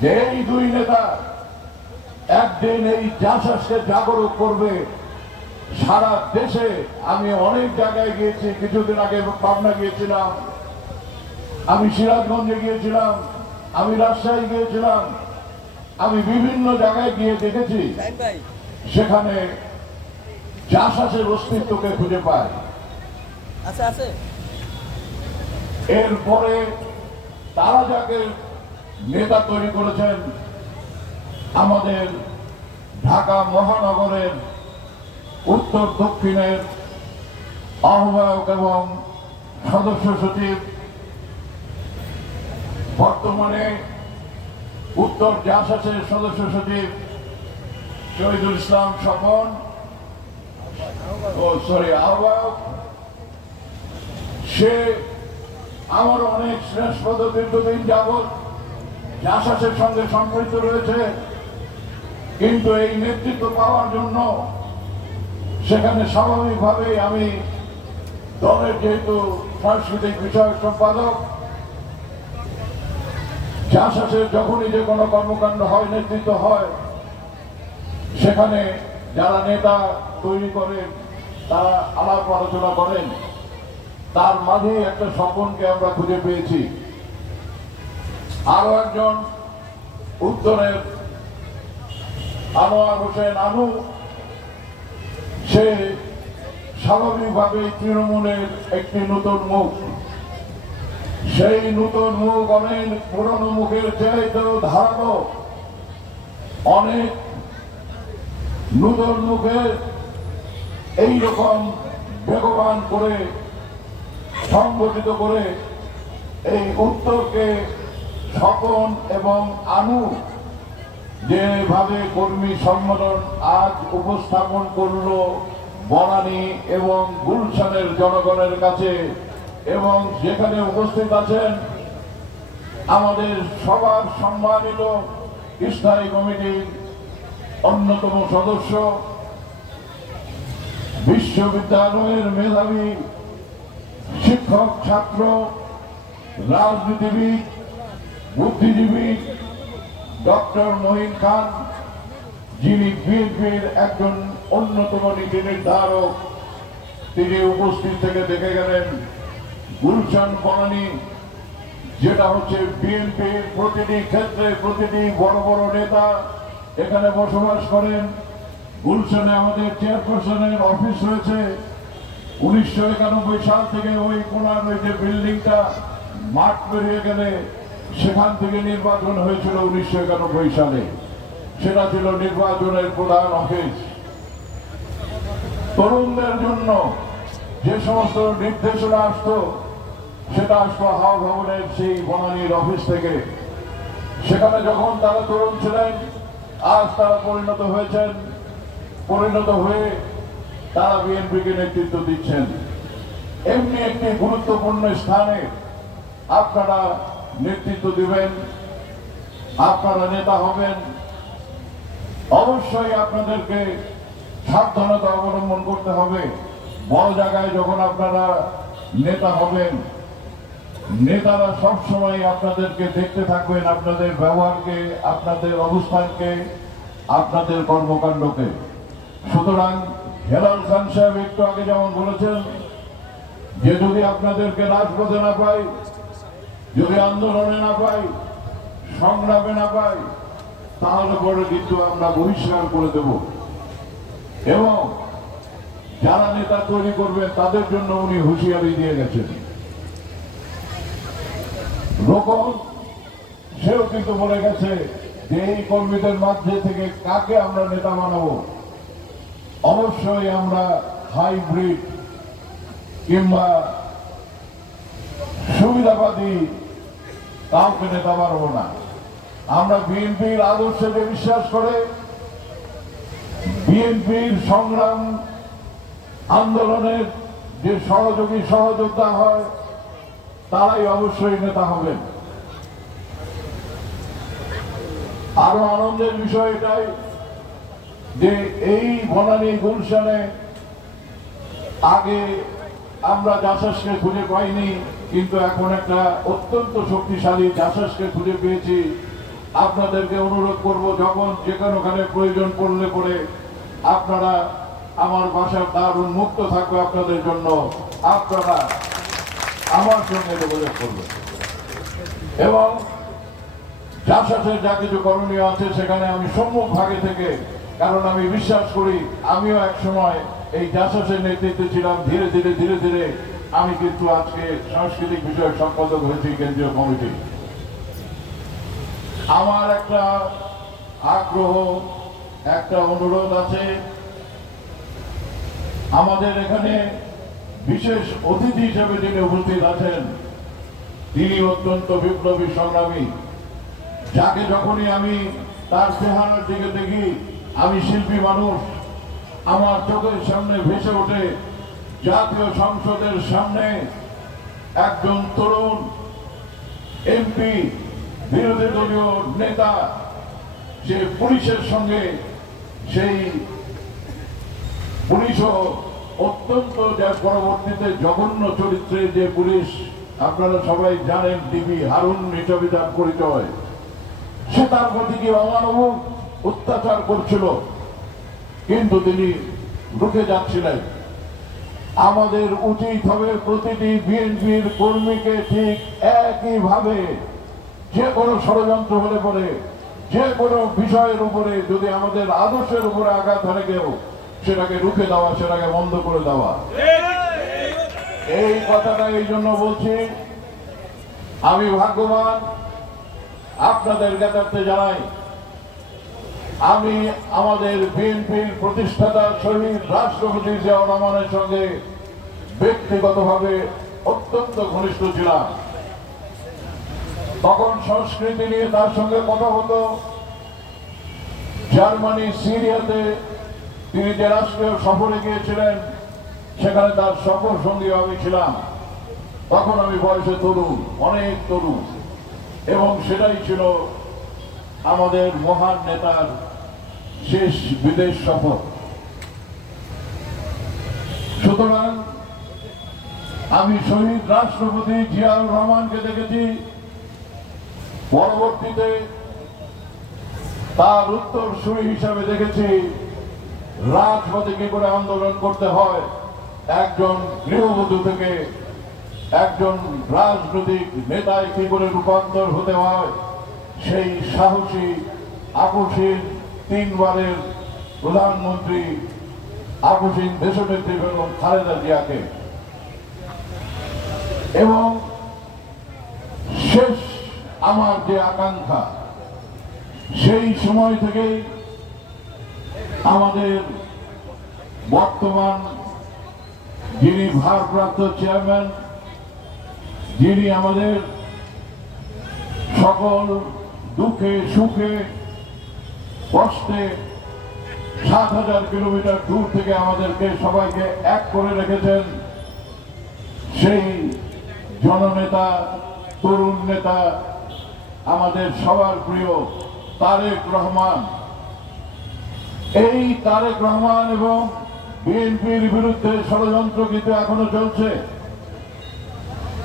যে এই দুই নেতা একদিন এই জাসাসকে জাগরুক করবে। সারা দেশে আমি অনেক জায়গায় গিয়েছি, কিছুদিন আগে পাবনা গিয়েছিলাম, আমি সিরাজগঞ্জে গিয়েছিলাম, আমি রাজশাহী গিয়েছিলাম, আমি বিভিন্ন জায়গায় গিয়ে দেখেছি সেখানে জাসাসের অস্তিত্বকে খুঁজে পায়। আছে এরপরে তারা যাকে নেতা তৈরি করেছেন আমাদের ঢাকা মহানগরের উত্তর দক্ষিণের আহ্বায়ক এবং সদস্য সচিব, বর্তমানে উত্তর জাসাসের সদস্য সচিব শহীদুল ইসলাম স্বপন আহ্বায়ক। সে আমার অনেক শ্রেষ্ঠ দীর্ঘদিন যাবৎ জাসাসের সঙ্গে সম্পৃক্ত রয়েছে, কিন্তু এই নেতৃত্ব পাওয়ার জন্য সেখানে স্বাভাবিকভাবেই আমি দলের যেহেতু সাংস্কৃতিক বিষয়ক সম্পাদক, জাসাসের যখনই যে কোনো কর্মকাণ্ড হয়, নেতৃত্ব হয়, সেখানে যারা নেতা তৈরি করেন তারা আলাপ আলোচনা করেন। তার মাঝে একটা স্বপনকে আমরা খুঁজে পেয়েছি। আরো একজন উত্তরের আনোয়ার হোসেন আনু, সে স্বাভাবিকভাবে তৃণমূলের একটি নতুন মুখ। সেই নতুন মুখ অনেক পুরনো মুখের চাইতেও ধারালো। অনেক নতুন মুখে এইরকম বেগবান করে সংগঠিত করে এই উত্তরকে স্বপন এবং আনু যেভাবে কর্মী সম্মেলন আজ উপস্থাপন করলো বনানী এবং গুলশানের জনগণের কাছে, এবং যেখানে উপস্থিত আছেন আমাদের সবার সম্মানিত স্থায়ী কমিটির অন্যতম সদস্য, বিশ্ববিদ্যালয়ের মেধাবী শিক্ষক, ছাত্র, রাজনীতিবিদ, বুদ্ধিজীবী ডক্টর মহিন খান, যিনি বিএনপির একজন অন্যতম নীতি নির্ধারক। তিনি উপস্থিত থেকে দেখে গেলেন গুলশান বনানী, যেটা হচ্ছে বিএনপির প্রতিটি ক্ষেত্রে প্রতিটি বড় বড় নেতা এখানে বসবাস করেন। গুলশানে আমাদের চেয়ারপারসনের অফিস রয়েছে। 1991 সাল থেকে ওই কোনার ওই যে বিল্ডিংটা মাঠ বেরিয়ে গেলে সেখান থেকে নির্বাচন হয়েছিল 1991 সালে। সেটা ছিল নির্বাচনের প্রধান অফিস। তরুণদের জন্য যে সমস্ত নির্দেশনা আসতো সেটা আসতো হাওয়া ভবনের সেই বনানীর অফিস থেকে। সেখানে যখন তারা তরুণ ছিলেন, আজ তারা পরিণত হয়েছেন, পরিণত হয়ে তারা বিএনপিকে নেতৃত্ব দিচ্ছেন। এমনি একটি গুরুত্বপূর্ণ স্থানে আপনারা নেতৃত্ব দিবেন, আপনারা নেতা হবেন। অবশ্যই আপনাদেরকে সাবধানতা অবলম্বন করতে হবে। বড় জায়গায় যখন আপনারা নেতা হবেন, নেতারা সবসময় আপনাদেরকে দেখতে থাকবেন, আপনাদের ব্যবহারকে, আপনাদের অবস্থানকে, আপনাদের কর্মকাণ্ডকে। সুতরাং হেলাল খান সাহেব একটু আগে যেমন বলেছেন যে যদি আপনাদেরকে রাজপথে না পাই, যদি আন্দোলনে না পাই, সংগ্রামে না পাই, তাহলে পরে কিন্তু আমরা বহিষ্কার করে দেব। এবং যারা নেতা তৈরি করবেন তাদের জন্য উনি হুঁশিয়ারি দিয়ে গেছেন। রোকন সেও কিন্তু বলে গেছে যে এই কর্মীদের মাঝে থেকে কাকে আমরা নেতা বানাবো। অবশ্যই আমরা হাইব্রিড কিংবা সুবিধাবাদী কাউকে নেতা বানাবো না। আমরা বিএনপির আদর্শে বিশ্বাস করে, বিএনপির সংগ্রাম আন্দোলনের যে সহযোগী সহযোদ্ধা হয় তারাই অবশ্যই নেতা হবেন। আরো আনন্দের বিষয় এটাই যে এই বনানী গুলশানে আগে আমরা জাসাসকে খুঁজে পাইনি, কিন্তু এখন একটা অত্যন্ত শক্তিশালী জাসাসকে খুঁজে পেয়েছি। আপনাদেরকে অনুরোধ করব, যখন যেখানে প্রয়োজন পড়লে পরে আপনারা, আমার বাসার দ্বার উন্মুক্ত থাকবে আপনাদের জন্য, আপনারা আমার সঙ্গে যোগাযোগ করবেন। এবং জাসাসের যা কিছু করণীয় আছে সেখানে আমি সম্মুখ ভাগে থেকে, কারণ আমি বিশ্বাস করি আমিও এক সময় এই জাসাসের নেতৃত্বে ছিলাম। ধীরে ধীরে ধীরে ধীরে আমি কিন্তু আজকে সাংস্কৃতিক বিষয়ক সম্পাদক হয়েছি কেন্দ্রীয় কমিটি। আমার একটা আগ্রহ, একটা অনুরোধ আছে। আমাদের এখানে বিশেষ অতিথি হিসেবে যিনি উপস্থিত আছেন তিনি অত্যন্ত বিপ্লবী সংগ্রামী, যাকে যখনই আমি তার চেহারার দিকে দেখি, আমি শিল্পী মানুষ, আমার চোখের সামনে ভেসে ওঠে জাতীয় সংসদের সামনে একজন তরুণ এমপি, বিরোধী দলীয় নেতা, যে পুলিশের সঙ্গে সেই পুলিশও অত্যন্ত যার পরবর্তীতে জঘন্য চরিত্রে যে পুলিশ আপনারা সবাই জানেন, টিভি হারুন হিসেবে তার পরিচয়, সে তার প্রতি কি অমানবিক অত্যাচার করছিল, কিন্তু তিনি রুখে যাচ্ছিলেন। আমাদের উচিত হবে প্রতিটি বিএনপির কর্মীকে ঠিক একইভাবে যে কোনো ষড়যন্ত্র হলে পরে, যে কোনো বিষয়ের উপরে যদি আমাদের আদর্শের উপরে আঘাত হানে কেউ, সেটাকে রুখে দেওয়া, সেটাকে বন্ধ করে দেওয়া। এই কথাটা এই জন্য বলছি, আমি ভাগ্যবান আপনাদের জ্ঞাতার্থে জানাই, আমি আমাদের বিএনপির প্রতিষ্ঠাতা শহীদ রাষ্ট্রপতি জিয়াউর রহমানের সঙ্গে ব্যক্তিগতভাবে অত্যন্ত ঘনিষ্ঠ ছিলাম। তখন সংস্কৃতি নিয়ে তার সঙ্গে কথা হতো। জার্মানি, সিরিয়াতে তিনি যে রাষ্ট্রীয় সফরে গিয়েছিলেন, সেখানে তার সফর সঙ্গী আমি ছিলাম। তখন আমি বয়সে তরুণ, অনেক তরুণ, এবং সেটাই ছিল আমাদের মহান নেতার শেষ বিদেশ সফর। সুতরাং আমি শহীদ রাষ্ট্রপতি জিয়াউর রহমানকে দেখেছি, পরবর্তীতে তার উত্তরসূরি হিসাবে দেখেছি রাজপথে কি করে আন্দোলন করতে হয়, একজন গৃহবধূ থেকে একজন রাজনৈতিক নেতায় কি করে রূপান্তর হতে হয়, সেই সাহসী আপসীন 3 বারের প্রধানমন্ত্রী আপসীন দেশনেত্রী বেগম খালেদা জিয়াকে। এবং শেষ আমার যে আকাঙ্ক্ষা, সেই সময় থেকেই আমাদের বর্তমান যিনি ভারপ্রাপ্ত চেয়ারম্যান, যিনি আমাদের সকল দুঃখে সুখে কষ্টে 7,000 কিলোমিটার দূর থেকে আমাদেরকে সবাইকে এক করে রেখেছেন, সেই জননেতা, তরুণ নেতা, আমাদের সবার প্রিয় তারেক রহমান। এই তারেক রহমান এবং বিএনপির বিরুদ্ধে ষড়যন্ত্র কিন্তু এখনো চলছে।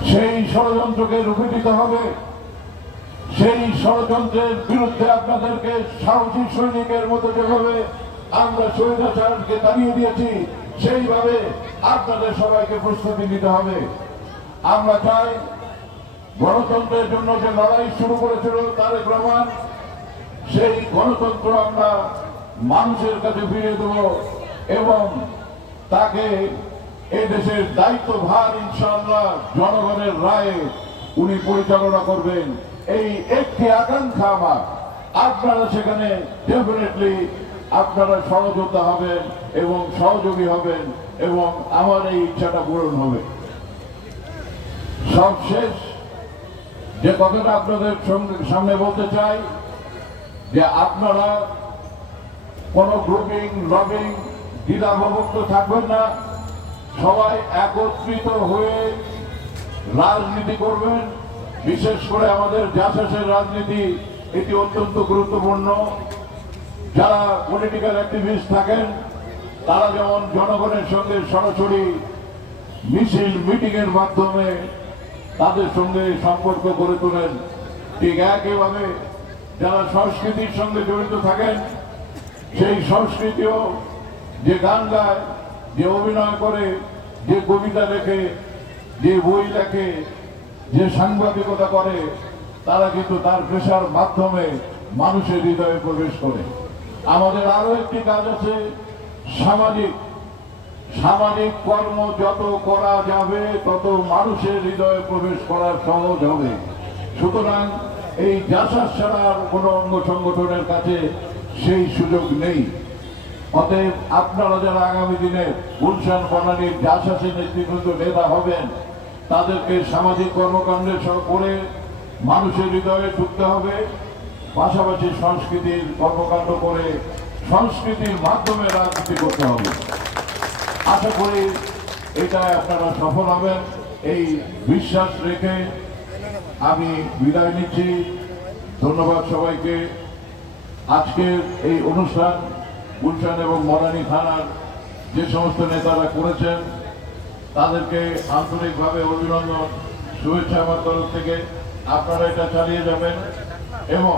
সেই ষড়যন্ত্রকে রুখে দিতে হবে। সেই ষড়যন্ত্রের বিরুদ্ধে আপনাদেরকে সাহসী সৈনিকের মতো যেভাবে আমরা স্বৈরাচারকে তাড়িয়ে দিয়েছি, সেইভাবে আপনাদের সবাইকে প্রস্তুতি নিতে হবে। আমরা চাই গণতন্ত্রের জন্য যে লড়াই শুরু করেছিল তারেক রহমান, সেই গণতন্ত্র আমরা মানুষের কাছে ফিরিয়ে দেব এবং তাকে এই দেশের দায়িত্বভার ইনশাআল্লাহ জনগণের রায়ে উনি পরিচালনা করবেন। এই একটি আকাঙ্ক্ষা আমার, আপনারা সেখানে ডেফিনেটলি আপনারা সহযোগিতা হবেন এবং সহযোগী হবেন এবং আমার এই ইচ্ছাটা পূরণ হবে। সবশেষ যে কথাটা আপনাদের সামনে বলতে চাই, যে আপনারা কোন গ্রুপিং, লবিং, দ্বিধাবিভক্ত থাকবেন না, সবাই একত্রিত হয়ে রাজনীতি করবেন। বিশেষ করে আমাদের জাসাসের রাজনীতি, এটি অত্যন্ত গুরুত্বপূর্ণ। যারা পলিটিক্যাল অ্যাক্টিভিস্ট থাকেন, তারা যেমন জনগণের সঙ্গে সরাসরি মিছিল, মিটিং এর মাধ্যমে তাদের সঙ্গে সম্পর্ক গড়ে তোলেন, ঠিক একইভাবে যারা সংস্কৃতির সঙ্গে জড়িত থাকেন, সেই সংস্কৃতিও যে গান গায়, যে অভিনয় করে, যে কবিতা লেখে, যে বই লেখে, যে সাংবাদিকতা করে, তারা কিন্তু তার পেশার মাধ্যমে মানুষের হৃদয়ে প্রবেশ করে। আমাদের আরো একটি কাজ আছে, সামাজিক সামাজিক কর্ম যত করা যাবে তত মানুষের হৃদয়ে প্রবেশ করা সহজ হবে। সুতরাং এই জাসাস ছাড়ার কোনো অঙ্গ সংগঠনের কাছে সেই সুযোগ নেই। অতএব আপনারা যারা আগামী দিনে গুলশান বনানীর জাসাসের নেতৃবৃন্দ নেতা হবেন, তাদেরকে সামাজিক কর্মকাণ্ডে করে মানুষের হৃদয়ে ঢুকতে হবে, পাশাপাশি সংস্কৃতির কর্মকাণ্ড করে সংস্কৃতির মাধ্যমে রাজনীতি করতে হবে। আশা করি এটা আপনারা সফল হবেন, এই বিশ্বাস রেখে আমি বিদায় নিচ্ছি। ধন্যবাদ সবাইকে। আজকের এই অনুষ্ঠান গুলশান এবং বনানী থানার যে সমস্ত নেতারা করেছেন তাদেরকে আন্তরিকভাবে অভিনন্দন, শুভেচ্ছা আমার তরফ থেকে। আপনারা এটা চালিয়ে যাবেন এবং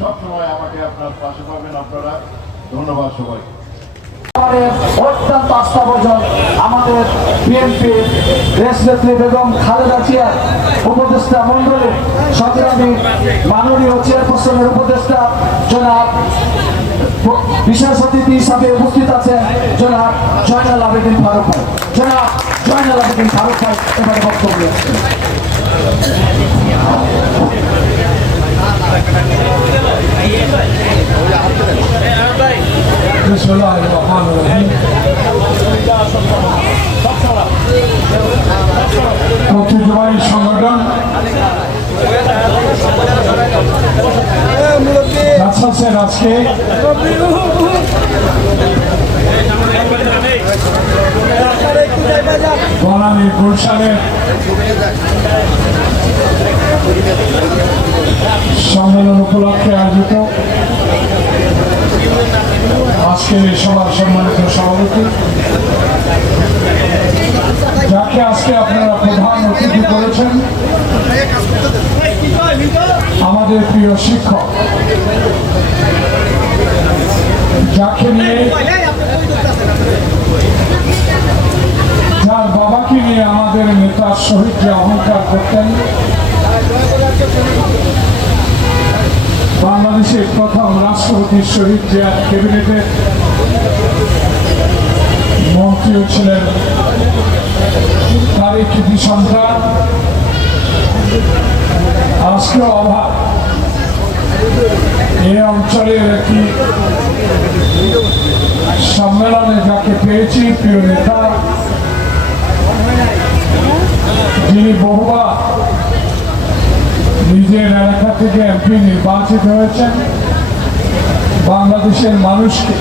সবসময় আমাকে আপনার পাশে পাবেন আপনারা। ধন্যবাদ সবাইকে। অত্যন্ত আস্থাভাজন আমাদের বিএনপি দেশনেত্রী বেগম খালেদা জিয়ার উপদেষ্টা মন্ডলী সংগ্রামী মাননীয় চেয়ারপারসনের উপদেষ্টা জনাব বিশেষ অতিথি হিসাবে উপস্থিত আছেন জনাব জয়নাল আবেদিন ফারুক ভাই। জনাব জয়নাল আবেদিন ফারুক ভাই এবারে বক্তব্য রাখছেন। ঐতিহ্যবাহী সংগঠন জাসাসের আজকে বনানী গুলশানের সম্মেলন উপলক্ষে আয়োজিত আজকের এই সভার সম্মানিত সভাপতি, যাকে আজকে আপনারা প্রধান অতিথি করেছেন, আমাদের প্রিয় শিক্ষক, যাকে নিয়ে যার বাবাকে নিয়ে আমাদের নেতার শহীদ যে অহংকার করতেন, বাংলাদেশের প্রথম রাষ্ট্রপতি শহীদ জিয়া ক্যাবিনেটের মন্ত্রীও ছিলেন, তার একটি সন্তান আজকে অভাব এই অঞ্চলের একটি সম্মেলনে যাকে পেয়েছি, প্রিয় নেতা, যিনি বহুবার নিজের এলাকা থেকে এমপি নির্বাচিত হয়েছেন, বাংলাদেশের মানুষকে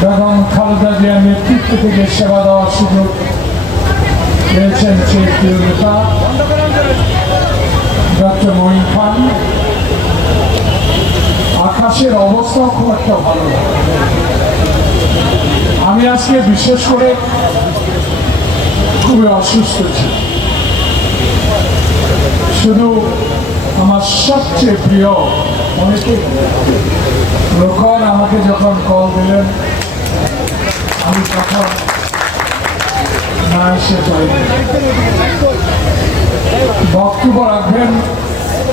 বেগম খালেদা জিয়ার নেতৃত্ব থেকে সেবা দেওয়ার সুযোগ পেয়েছেন সেই প্রিয় নেতা ডক্টর মঈন খান। আকাশের অবস্থাও খুব একটা ভালো না। আমি আজকে বিশেষ করে খুবই অসুস্থ ছিল। শুধু আমার সবচেয়ে প্রিয় অনেকে লোকন আমাকে যখন কল দিলেন, আমি তখন না এসে পাইনি। বক্তব্য রাখবেন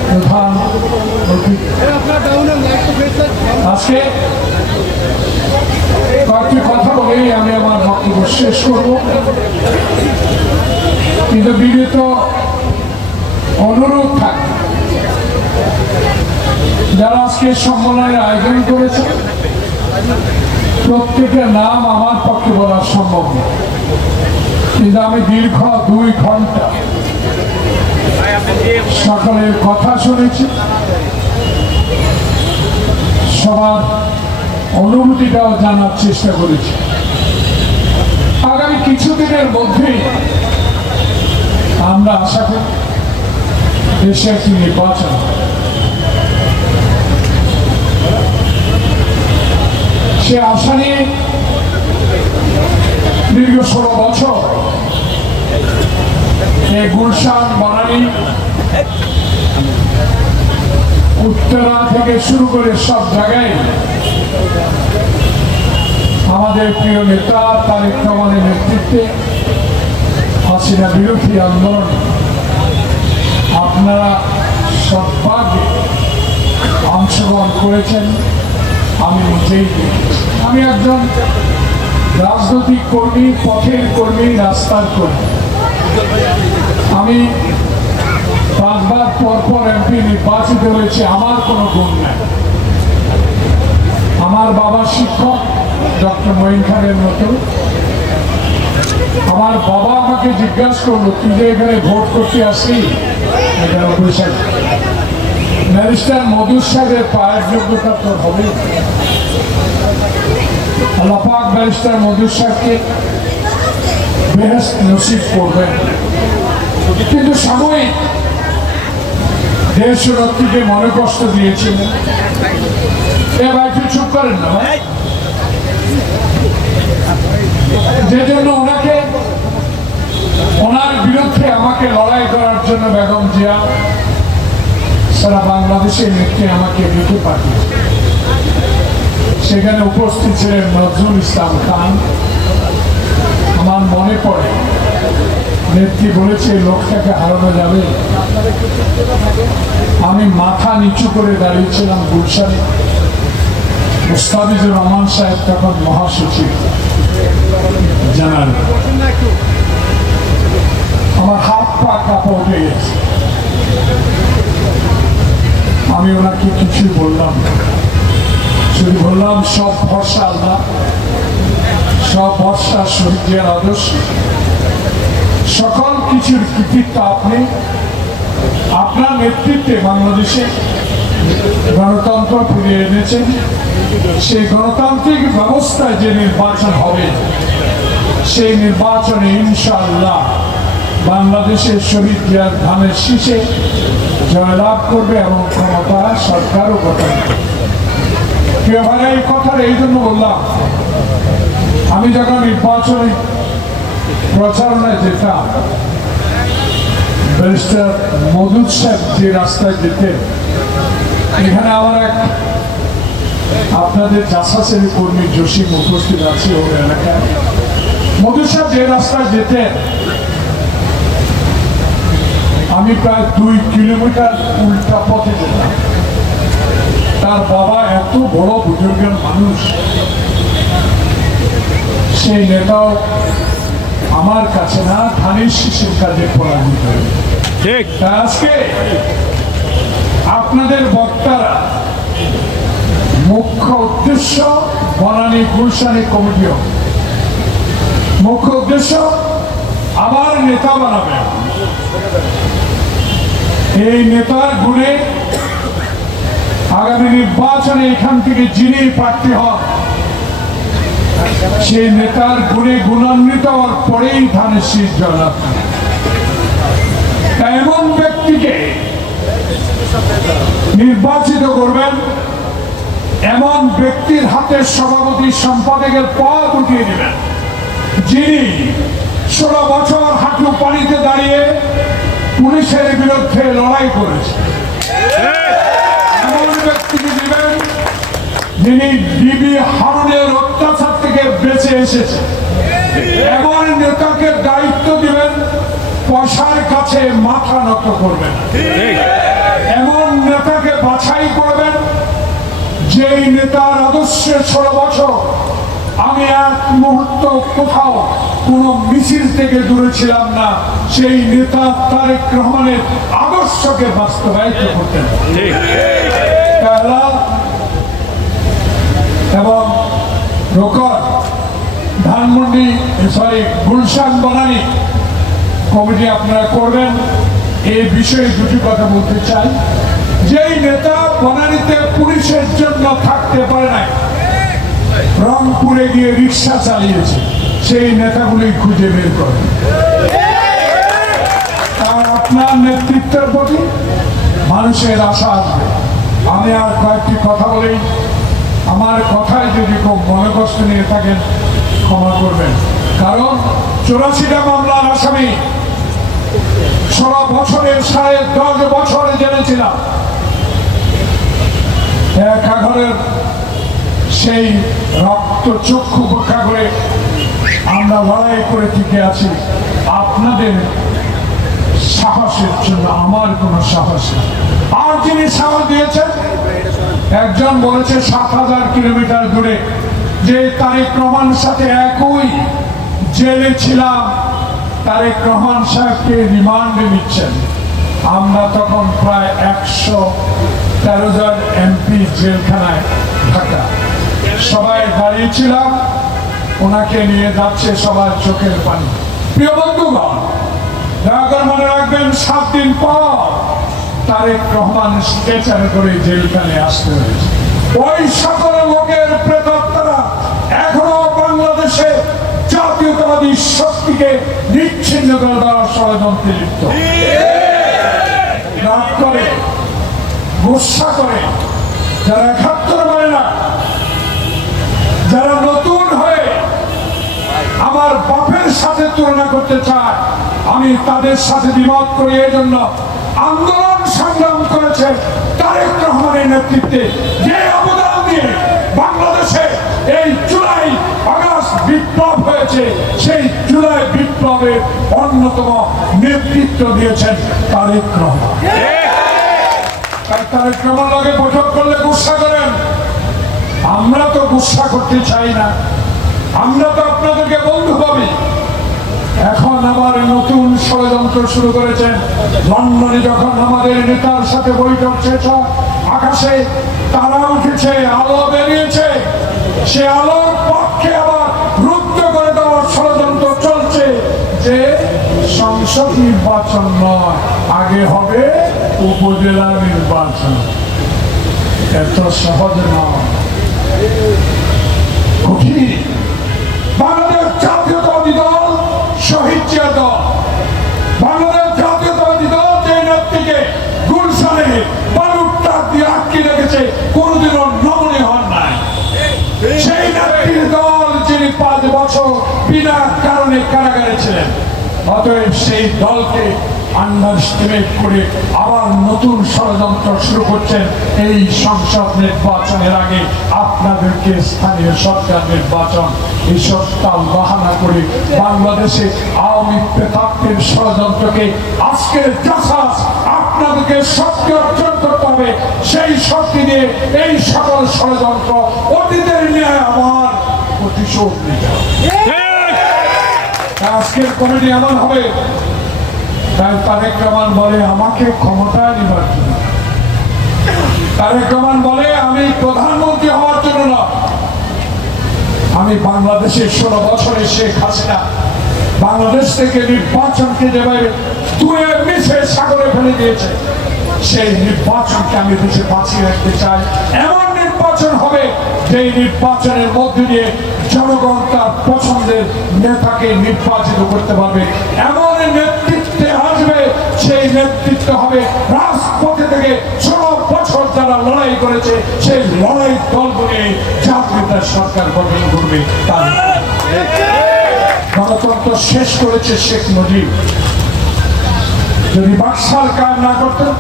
প্রধান অতিথি। আজকে কয়েকটি কথা বলেই আমি আমার বক্তব্য শেষ করব, কিন্তু বিনীত অনুরোধ থাকে যারা আজকে সম্মেলনের আয়োজন করেছে প্রত্যেকের নাম আমার পক্ষে বলা সম্ভব না, কিন্তু আমি দীর্ঘ 2 ঘন্টা সকলের কথা শুনেছি, সবার অনুভূতিটাও জানার চেষ্টা করেছি। আগামী কিছুদিনের মধ্যেই আমরা আশা করি দেশে একটি নির্বাচন। সে আশা নিয়ে দীর্ঘ 16 বছর এই গুলশান বনানী উত্তরা থেকে শুরু করে সব জায়গায় আমাদের প্রিয় নেতা তারেক রহমানের নেতৃত্বে হাসিনা বিরোধী আন্দোলন আপনারা সদ্ভাগে অংশগ্রহণ করেছেন, আমি নিজেই দেখেছি। আমি একজন রাজনৈতিক কর্মী, পথের কর্মী, রাস্তার কর্মী। আমি 5 বার পরপর এমপি নির্বাচিত হয়েছে, আমার কোনো গুণ নাই। আমার বাবা শিক্ষক, ডক্টর মঈন খানের মতো। আমার বাবা আমাকে জিজ্ঞাসা করলো, তুই যে এখানে ভোট করতে আসলি, ব্যারিস্টার মধুর সাহেবের পায়ের যোগ্যতা তোর হবে। আল্লাহ পাক ব্যারিস্টার মধুর সাহেবকে বেহেশত নসিব করবেন। কিন্তু সাময়িক দেশরত্রীকে মনে কষ্ট দিয়েছিলেন। এ ভাই তুই চুপ করেন না ভাই। যে জন্য ওনাকে, ওনার বিরুদ্ধে আমাকে লড়াই করার জন্য বেগম জিয়া সারা বাংলাদেশের নেত্রী আমাকে ডেকে পাঠিয়েছে। সেখানে উপস্থিত ছিলেন নজরুল ইসলাম খান। আমার মনে পড়ে নেত্রী বলেছে লোকটাকে হারানো যাবে। আমি মাথা নিচু করে দাঁড়িয়েছিলাম গুলশানে। মুস্তাফিজুর রহমান সাহেব তখন মহাসচিব জানান, আমার হাত পা কাঁপা উঠে গেছে। আমি ওনাকে কিছুই বললাম না, শুধু বললাম সব ভরসা আল্লাহ, সব ভরসা শহীদ জিয়ার আদর্শ, সকল কিছুর কৃতিত্ব আপনি। আপনার নেতৃত্বে বাংলাদেশে গণতন্ত্র ফিরিয়ে এনেছেন। সেই গণতান্ত্রিক ব্যবস্থায় যে নির্বাচন হবে, সেই নির্বাচনে ইনশাআল্লাহ বাংলাদেশের শহীদ জিয়ার ধানের শীষে জয়লাভ করবে এবং ক্ষমতা সরকারও গঠন করবে। এই কথাটা এই জন্য বললাম, আমি যখন নির্বাচনে প্রচারণায় যেতাম, ব্যারিস্টার মধুর সাহেব যে রাস্তায় যেতেন, এখানে আমার এক আপনাদের চাষাচের কর্মী জসিম উপস্থিত আছে ওর এলাকায়। মধুর সাহেব যে রাস্তায় যেতেন, আমি প্রায় 2 কিলোমিটার উল্টা পথে যেতাম। তার বাবা এত বড় বুজুর্গের মানুষ, সেই নেতাও আমার কাছে না, ধানের শীষের কাজে পরাজিত হয়েছে। ঠিক আজকে আপনাদের বক্তারা মুখ্য উদ্দেশ্য বনানী গুলশানী কমিটিও মুখ্য উদ্দেশ্য আবার নেতা বানাবেন। এই নেতার গুণে আগামী নির্বাচনে এখান থেকে যিনি প্রার্থী হন, সেই নেতার গুণে গুণান্বিত হওয়ার পরেই ধানের শীষ জয়লাভ। এমন ব্যক্তিকে নির্বাচিত করবেন, এমন ব্যক্তির হাতে সভাপতি সম্পাদকের পদ উঠিয়ে দেবেন, যিনি 16 বছর হাঁটু পানিতে দাঁড়িয়ে পুলিশের বিরুদ্ধে লড়াই করেছে। এমন ব্যক্তিকে দিবেন যিনি বিবি হারুনের অত্যাচার থেকে বেঁচে এসেছে। এমন নেতাকে দায়িত্ব দিবেন, পয়সার কাছে মাথা নত করবেন। এমন নেতাকে বাছাই করবেন, যেই নেতার আদর্শে 16 বছর আমি এক মুহূর্ত কোথাও কোনো মিছিল থেকে দূরে ছিলাম না। সেই নেতা তারেক রহমানের আদর্শকে বাস্তবায়িত করতেন। এবং ধানমন্ডি গুলশান বনানী কমিটি আপনারা করবেন। এই বিষয়ে দুটি কথা বলতে চাই। যেই নেতা বনানীতে পুলিশের জন্য থাকতে পারে নাই, রংপুরে গিয়ে রিক্সা চালিয়েছে, সেই নেতাগুলি খুঁজে বের করেন। আর আপনার নেতৃত্বের প্রতি মানুষের আশা আসবে। আমি আর কয়েকটি কথা বলেই, আমার কথায় যদি খুব মনে কষ্ট নিয়ে থাকেন ক্ষমা করবেন। কারণ 84টা মামলার আসামি 16 বছরের 10.5 বছরে জেনেছিলাম। এক ঘরের সেই রক্ত চক্ষু উপেক্ষা করে আমরা লড়াই করে টিকে আছি। আপনাদের সাহসের জন্য আমার কোনো সাহস নেই। আর যিনি সাহস দিয়েছেন, একজন বলেছে 7,000 কিলোমিটার দূরে যে তারেক রহমানের সাথে একই জেলে ছিলাম, তারেক রহমান সাহেবকে রিমান্ডে নিচ্ছেন। আমরা তখন প্রায় 113 জন এমপি জেলখানায় ঢাকা, সবাই দাঁড়িয়েছিলাম, ওনাকে নিয়ে যাচ্ছে সবার চোখের পানি। প্রিয় বন্ধুগণ, দয়া করে মনে রাখবেন 7 দিন পর তারেক রহমান স্ট্রেচারে করে জেলখানে আসতে হয়েছে। ওই সকল লোকের প্রেতাত্মারা এখনো বাংলাদেশে জাতীয়তাবাদী শক্তিকে নিচ্ছিন্ন করে দেওয়ার ষড়যন্ত্রে লিপ্ত। রাগ করে, গুসা করে, যারা 71 মানে না, যারা নতুন হয়ে আমার বাপের সাথে তুলনা করতে চায়, আমি তাদের সাথে দ্বিমত করি। এই জন্য আন্দোলন সংগ্রাম করেছে তারেক রহমানের নেতৃত্বে, যে অবদান দিয়ে বাংলাদেশে এই জুলাই আগস্ট বিপ্লব হয়েছে, সেই জুলাই বিপ্লবের অন্যতম নেতৃত্ব দিয়েছেন তারেক রহমান। তারেক রহমান আগে বৈঠক করলে গুসা করেন, আমরা তো গুসা করতে চাই না, আমরা তো আপনাদেরকে বন্ধু ভাবি। এখন আবার নতুন ষড়যন্ত্র শুরু করেছেন। লন্ডনে যখন আমাদের নেতার সাথে বৈঠক শেষ হয়, আকাশে তারা উঠেছে, আলো বেরিয়েছে, সে আলোর পক্ষে আবার রুদ্ধ করে দেওয়ার ষড়যন্ত্র চলছে যে সংসদ নির্বাচন নয়, আগে হবে উপজেলা নির্বাচন। এত সহজ নয়, কঠিন। বাংলাদেশ জাতীয়তাবাদী দল শহীদ জিয়া দল, বাংলাদেশ জাতীয়তাবাদী দল যে নেত্রীকে গুলশানে বালুর ট্রাক দিয়ে আটকে রেখেছে, কোনোদিনও নমনীয় হন নাই। সেই নেত্রীর দল যিনি 5 বছর বিনা কারণে কারাগারে ছিলেন। অতএব সেই দলকে আন্ডারস্টিমেট করে আবার নতুন ষড়যন্ত্র শুরু করছেন। এই সংসদ নির্বাচনের আগে আপনাদেরকে স্থানীয় সরকার নির্বাচন, এইসব তাল বাহানা করে বাংলাদেশে আওয়ামী প্রেতাত্মের ষড়যন্ত্রকে আজকের জাসাস আপনাদেরকে শক্তি অর্জন করতে হবে। সেই শক্তি দিয়ে এই সকল ষড়যন্ত্র অতীতের ন্যায় আমার প্রতিশোধ নিতে হবে। আজকের কমিটি এমন হবে, তাই তারেক রহমান বলে আমাকে ক্ষমতায় নেবার জন্য, তারেক রহমান বলে আমি প্রধানমন্ত্রী হওয়ার জন্য না, আমি বাংলাদেশের 16 বছরে শেখ হাসিনা বাংলাদেশ থেকে নির্বাচনকে যেভাবে ধুয়ে মিশে সাগরে ফেলে দিয়েছে, সেই নির্বাচনকে আমি দেশে বাঁচিয়ে রাখতে চাই। এমন নির্বাচন হবে যেই নির্বাচনের মধ্যে দিয়ে জনগণ তার পছন্দের নেতাকে নির্বাচিত করতে পারবে। এমন নেতৃত্বে আসবে, সেই নেতৃত্ব হবে রাজপথে থেকে 16 বছর যারা লড়াই করেছে, সেই লড়াই দলগুলি জাতীয় সরকার গঠন করবে। গণতন্ত্র শেষ করেছে শেখ মুজিব, যদি বাকশাল কাজ না করতেন,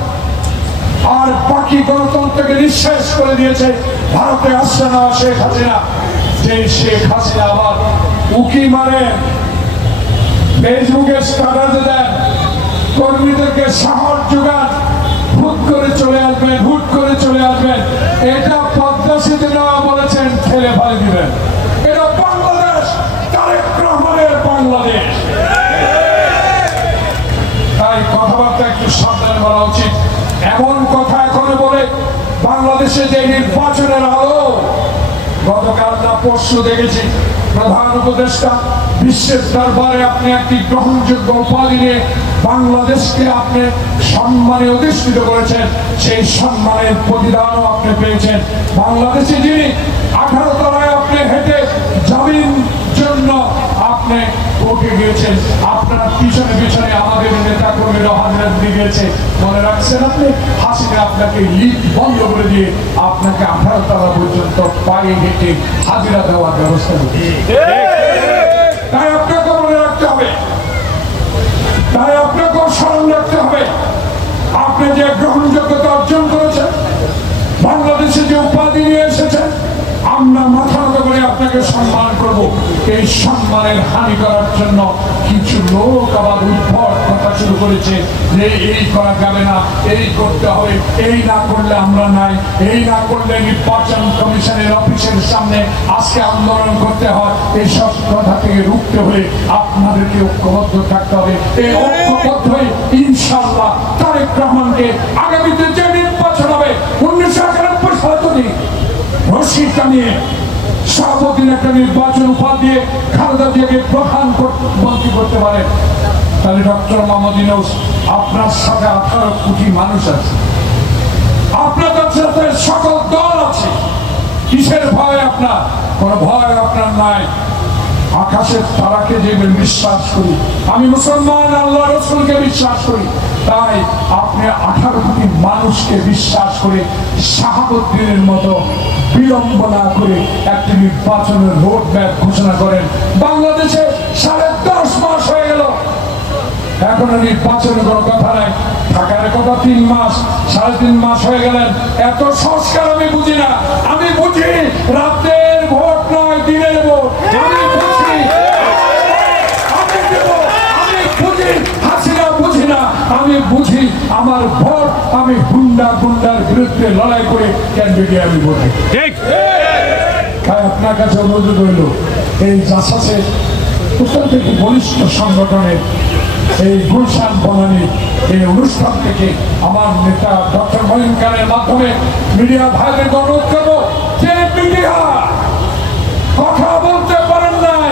আর বাকি গণতন্ত্রকে নিঃশেষ করে দিয়েছে ভারতে আসছে না শেখ হাসিনা। যে শেখ হাসিনা আবার উকি মারে, ফেসবুকে স্ট্যাটাস দেন, কর্মীদেরকে সাহস যোগান, হুট করে চলে আসবেন, হুট করে চলে আসবেন। এটা পদ্মা সেতু নেওয়া বলেছেন, ঠেলে ফেলে দিবেন। এটা বাংলাদেশ, তারেক রহমানের বাংলাদেশ। তাই কথাবার্তা একটু সাবধানে বলা উচিত। এমন কথা এখনো বলে বাংলাদেশে যে নির্বাচনের আলো, গতকাল না পরশু দেখেছি প্রধান উপদেষ্টা বিশ্বের দরবারে আপনি একটি গ্রহণযোগ্য উপাধি নিয়ে বাংলাদেশকে আপনি সম্মানে অধিষ্ঠিত করেছেন। সেই সম্মানের প্রতিদানও আপনি পেয়েছেন। বাংলাদেশে যিনি 18 তলায় আপনি হেঁটে জামিন জন্য আপনি কোর্টে গিয়েছেন, আপনার পিছনে পিছনে আমাদের নেতা কর্মীরা হাজিরা দিয়ে গেছে। মনে রাখছেন আপনি? হাসিনা আপনাকে লিফট বন্ধ করে দিয়ে আপনাকে 18 তলা পর্যন্ত পায়ে হেঁটে হাজিরা দেওয়ার ব্যবস্থা করেছে। তাই আপনাকে মনে রাখতে হবে, তাই আপনাকেও স্মরণ রাখতে হবে, আপনি যে গ্রহণযোগ্যতা অর্জন করেছেন, বাংলাদেশে যে উপাধি নিয়ে এসেছেন, আমরা মাথা নত করে আপনাকে সম্মান করব। এই সম্মানের হানি করার জন্য কিছু লোক আবার উদ্ভট কথা কথা শুরু করেছে যে এই করা যাবে না, এই করতে হবে, এই না করলে আমরা নাই, এই না করলে নির্বাচন কমিশনের অফিসের সামনে আজকে আন্দোলন করতে হয়। এইসব কথা থেকে রুখতে হলে আপনাদেরকে ঐক্যবদ্ধ থাকতে হবে। এই ঐক্যবদ্ধ হয়ে ইনশাআল্লাহ তারেক রহমানকে আগামীতে যে নির্বাচন হবে 1991 সালে যদি রশি টানিয়ে সভাপতির একটা নির্বাচন উপহার দিয়ে খালেদা জিয়াকে প্রধানমন্ত্রী করতে পারে, তাহলে ডক্টর মোহাম্মদ ইউনূস আপনার সাথে 18 কোটি মানুষ আছে, আপনাদের সাথে সকল দল আছে, কিসের ভয় আপনার? কোনো ভয় আপনার নাই। আকাশের তারাকে যে বিশ্বাস করি, আমি মুসলমান, আল্লাহ রসুলকে বিশ্বাস করি, তাই আপনি 18 কোটি মানুষকে বিশ্বাস করে শাহাবুদ্দিনের মতো বিলম্ব না করে একটি নির্বাচনের রোড ম্যাপ ঘোষণা করেন। বাংলাদেশে 10.5 মাস হয়ে গেল, এখনো নির্বাচনের কোনো কথা নাই, ঢাকার কথা 3 মাস, 3.5 মাস হয়ে গেলেন। এত সংস্কার আমি বুঝি না, আমি বুঝি রাতের ভোট নয় দিনের ভোট, আমি বুঝি, আমি দেব, আমি বুঝি, হাসিনা বুঝি না, আমি বুঝি আমার ভোট, আমি গুন্ডার বিরুদ্ধে লড়াই করে ক্যান্ডিডেট আমি বলি। তাই আপনার কাছে অনুরোধ রইল, এই জাসাসের অত্যন্ত একটি বলিষ্ঠ সংগঠনের এই গুলশান বনানী এই অনুষ্ঠান থেকে আমার নেতা ডক্টর মঈন খানের মাধ্যমে মিডিয়া ভাইদেরকে অনুরোধ করবো, যে মিডিয়া কথা বলতে পারেন নাই,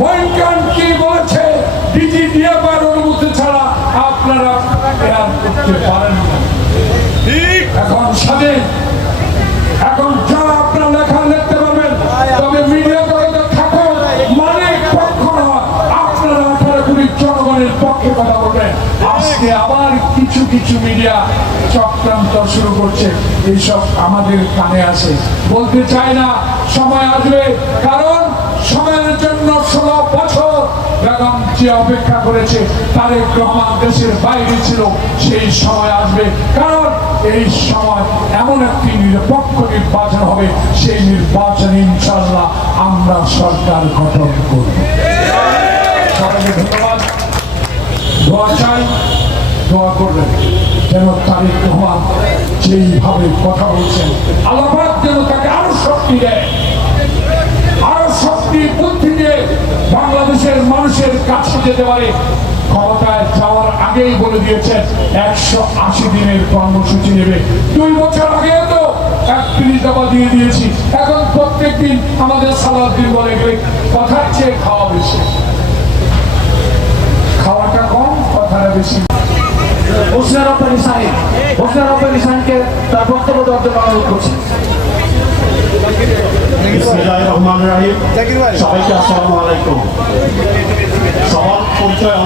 মঈন খান কি বলেছে ডিজি ডিএফআর অনুমতি ছাড়া আপনারা এরা করতে পারেন না। এখন স্বাধীন, এখন যা আপনারা লেখা লিখতে পারবেন, তবে মিডিয়া জগতে থাকো মানে পক্ষ নয়, আপনারা 18 কোটি জনগণের পক্ষে কথা বলবেন। আজকে আবার কিছু মিডিয়া চক্রান্ত শুরু করছে, এইসব আমাদের কানে আসে, বলতে চায় না, সময় আসবে, কারণ সময়ের জন্য 16 বছর বেগম জিয়া অপেক্ষা করেছে, তারেক রহমান দেশের বাইরে ছিল, সেই সময় আসবে, কারণ এই সময় এমন একটি নিরপেক্ষ নির্বাচন হবে, সেই নির্বাচনে ইনশাআল্লাহ আমরা সরকার গঠন করব। সবাইকে ধন্যবাদ, দোয়া চাই, দোয়া করবেন যেন তারেক রহমান যেইভাবে কথা বলছেন আল্লাহ পাক যেন তাকে আরো শক্তি দেয়, আরো শক্তি বুদ্ধি দিয়ে বাংলাদেশের মানুষের কাছে যেতে পারে। ক্ষমতায় যাওয়ার আগেই বলে দিয়েছেন 180 দিনের কর্মসূচি নেবে। 2 বছর আগে তো 31 দফা দিয়ে দিয়েছি, এখন প্রত্যেক দিন আমাদের সালাউদ্দিন বলে গেলে কথার চেয়ে খাওয়া বেশি, খাওয়াটা কম, কথাটা বেশি। হোসনে রব্বানী সাহেবকে তার বক্তব্য দেওয়ার জন্য অনুরোধ করছি। বিসমিল্লাহির রহমানির রহিম। সবাইকে আসসালামু আলাইকুম। সবার পরিচয়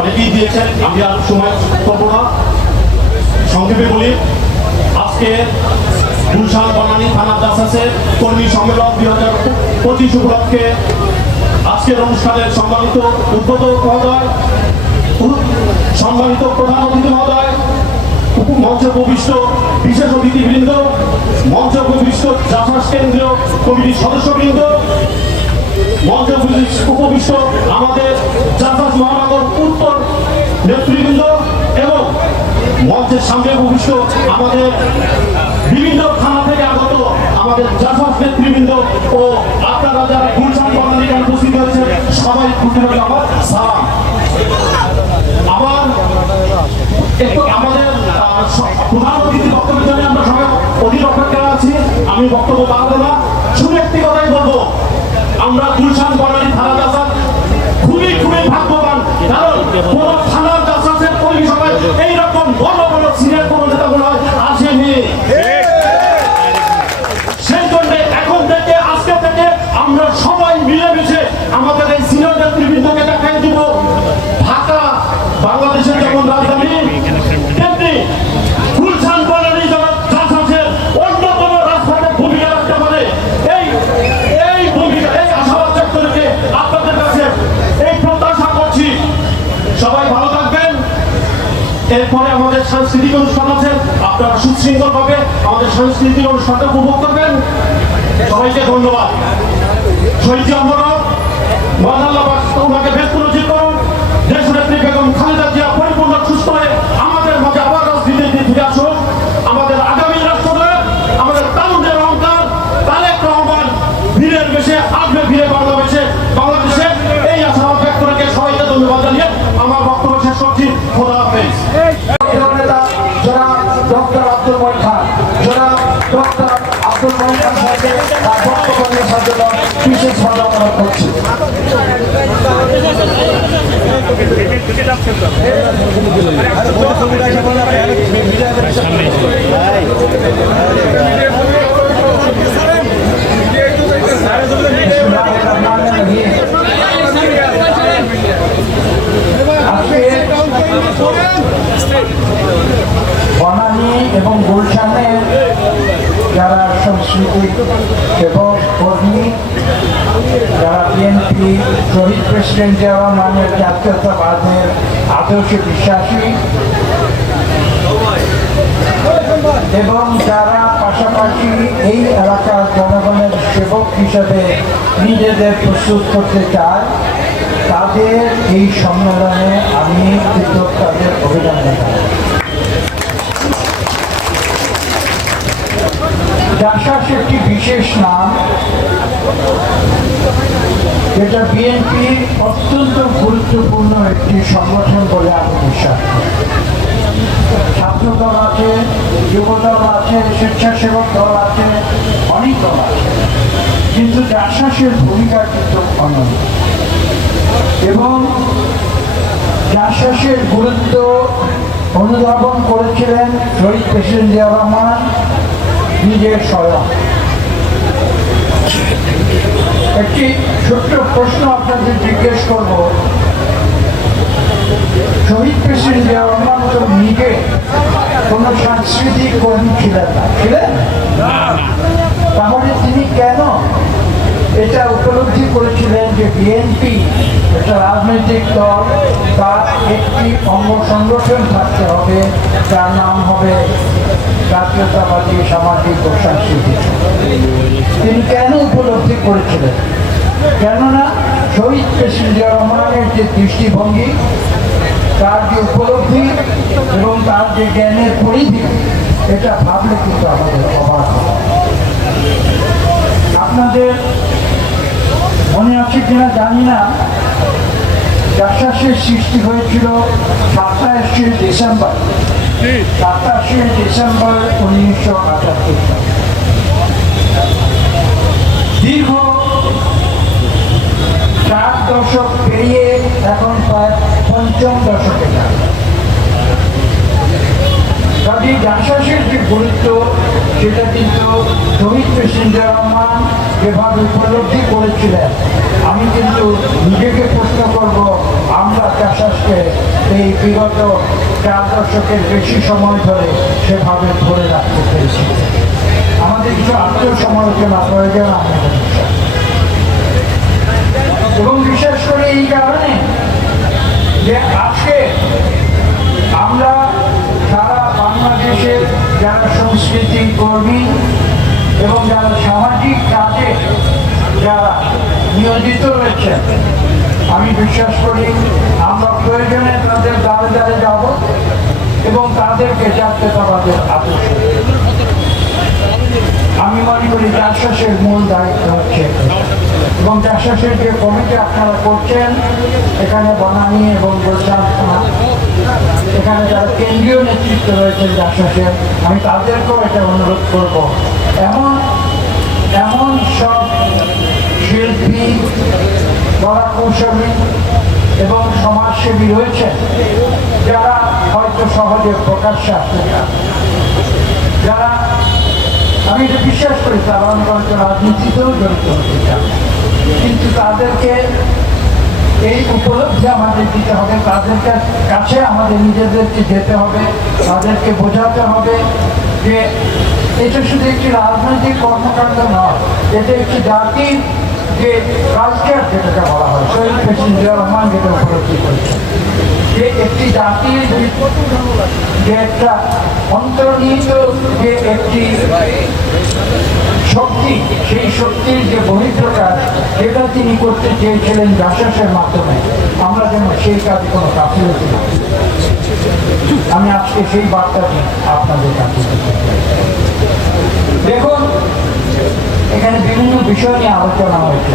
অনেকেই দিয়েছেন, আমি আর সময় করবো না, সংক্ষেপে বলি। আজকে গুলশান বনানী থানা জাসাসের কর্মী সম্মেলন 2025 উপলক্ষে আজকের অনুষ্ঠানের সম্মানিত উদ্বোধক মহোদয়, সম্মানিত প্রধান অতিথি মহোদয়, মঞ্চ উপবিষ্ট বিশেষ অতিথিবৃন্দ, মঞ্চ উপবিষ্ট জাসাস কেন্দ্রীয় কমিটির সদস্যবৃন্দ, মঞ্চ উপবিষ্ট আমাদের জাসাস মহানগর উত্তর নেতৃবৃন্দ এবং মঞ্চের সামনে উপবিষ্ট আমাদের বিভিন্ন থানা থেকে আগত আমাদের জাসাস নেতৃবৃন্দ ও আপনারা যারা গুলশান বনানী উপস্থিত হয়েছেন, সবাই প্রতিভাবে আমার সালাম। আবার একটু আমাদের প্রধান অতিথি বক্তব্যের জন্য আমরা সবাই অধীর অপেক্ষা আছি, আমি বক্তব্য বাড়াবো না, শুধু একটি কথাই বলবো, আমরা গুলশান বনানী থানা জাসাস খুবই ভাগ্যবান, কারণ কোন থানার জাসাসের পরিসভায় এইরকম বড় সিনিয়র কোন নেতাগুলো আসেনি। সেই জন্য এখন থেকে আজকে থেকে আমরা সবাই মিলেমিশে আমাদের এই সিনিয়র নেতৃবৃন্দকে দেখাই দিব, ঢাকা বাংলাদেশের যেমন রাজধানী, তেমনি গুলশান বনানী জাসাসের অন্যতম রাজপথের ভূমিকা রাখতে পারে। এই ভূমিকা, এই আশাবাদ ব্যক্ত রেখে আপনাদের কাছে এই প্রত্যাশা করছি, সবাই ভালো থাকবেন। এরপরে আমাদের সাংস্কৃতিক অনুষ্ঠান আছে, আপনারা সুশৃঙ্খল ভাবে আমাদের সাংস্কৃতিক অনুষ্ঠানটা উপভোগ করবেন। সবাইকে ধন্যবাদ। শহীদ আমরা মহান আল্লাহ পাক ওনাকে বেশ করুন, দেশনেত্রী বেগম খালেদা জিয়া নমস্কার করছি। খোদা হাফেজ। নেতা জনাব ডক্টর আব্দুল মঈন খান, জনাব ডক্টর আব্দুল মঈন খান সাহেবকে তার বক্তব্য নিয়ে আসার জন্য বিশেষভাবে অনুরোধ করছি। বনানী এবং গুলশানের যারা সাংস্কৃতিক সেবক কর্মী, যারা বিএনপি শহীদ প্রেসিডেন্ট জিয়া রহমানের জাতীয়তাবাদের আদর্শে বিশ্বাসী এবং যারা পাশাপাশি এই এলাকার জনগণের সেবক হিসেবে নিজেদের প্রস্তুত করতে চায়, তাদের এই সম্মেলনে আমি তাদের অভিনন্দন জানাই। জাসাস একটি বিশেষ নাম, যেটা বিএনপি অত্যন্ত গুরুত্বপূর্ণ একটি সংগঠন বলে আমি বিশ্বাস করি। ছাত্রদল আছে, যুবদল আছে, স্বেচ্ছাসেবক দল আছে, অনেক দল আছে, কিন্তু জাসাসের ভূমিকা কিন্তু অনন্য এবং জাসাসের গুরুত্ব অনুধাবন করেছিলেন শহীদ প্রেসিডেন্ট জিয়া রহমান নিজের স্বয়ং। একটি ছোট্ট প্রশ্ন আপনাদের জিজ্ঞেস করব, শহীদ প্রেসিডেন্ট জিয়া রহমান তো নিজে কোন সাংস্কৃতিক কর্মী ছিলেন না, ছিলেন? তাহলে তিনি কেন এটা উপলব্ধি করেছিলেন যে বিএনপি একটা রাজনৈতিক দল, তার একটি অঙ্গ সংগঠন থাকতে হবে, যার নাম হবে জাতীয়তাবাদী সামাজিক ও সাংস্কৃতিক? তিনি কেন উপলব্ধি করেছিলেন? কেননা শহীদ প্রেসিডেন্ট জিয়া রহমানের যে দৃষ্টিভঙ্গি, তার যে উপলব্ধি এবং তার যে জ্ঞানের পরিধি, এটা ভাবলে কিন্তু আমাদের অবাক হবে। আপনাদের মনে আছে কিনা জানি না, জাসাসের সৃষ্টি হয়েছিল 27শে ডিসেম্বর 1978 সালে। দীর্ঘ 4 দশক পেরিয়ে এখন প্রায় 5ম দশকে যায়। কাজে জাসাসের যে গুরুত্ব, সেটা কিন্তু শহীদ প্রেসিডেন্ট জিয়া রহমান যেভাবে উপলব্ধি করেছিলেন, আমি কিন্তু নিজেকে প্রশ্ন করব, আমরা জাসাসকে এই বিগত 4 দশকের বেশি সময় ধরে সেভাবে ধরে রাখতে পেরেছি। আমাদের কিছু আত্মসমালোচনা প্রয়োজন আমি বিশ্বাস, এবং বিশেষ করে এই কারণে যে আজকে আমরা সারা বাংলাদেশের যারা সংস্কৃতি কর্মী এবং যারা সামাজিক কাজে যারা নিয়োজিত রয়েছে, আমি বিশ্বাস করি আমরা প্রয়োজনে তাদের দ্বারে দ্বারে যাব এবং তাদেরকে জাতীয়তাবাদের আদর্শ। আমি মনে করি জাসাসের মূল দায়িত্ব হচ্ছে, এবং জাসাসের যে কমিটি আপনারা করছেন এখানে বনানী এবং গুলশান, এখানে যারা কেন্দ্রীয় নেতৃত্ব রয়েছেন জাসাসের, আমি তাদেরকেও এটা অনুরোধ করব, এমন সব শিল্পী, কলা কৌশলী এবং সমাজসেবী রয়েছেন যারা হয়তো সহজে প্রকাশ্যে আসতে চান, যারা, আমি এটা বিশ্বাস করি তারা অনেক রাজনীতিতেও জড়িত হতে চান, কিন্তু তাদেরকে এই উপলব্ধি আমাদের দিতে হবে, তাদের কাছে আমাদের নিজেদেরকে যেতে হবে, তাদেরকে বোঝাতে হবে যে এটা শুধু একটি রাজনৈতিক কর্মকাণ্ড নয়, এটা একটি জাতির যে কালচার যেটাকে বলা হয়, শহীদ প্রেসিডেন্ট জিয়া রহমান যেটা উপলব্ধি করেছে, যে একটি জাতির যে একটা অন্তর্নিহিত যে একটি শক্তি, সেই শক্তির যে বহিঃপ্রকাশ, যেটা তিনি করতে চেয়েছিলেন জাসাসের মাধ্যমে, আমরা যেন সেই কাজে কোনো গাফিলতি না। আমি আজকে সেই বার্তাটি আপনাদের কাছে দেখুন, এখানে বিভিন্ন বিষয় নিয়ে আলোচনা হয়েছে।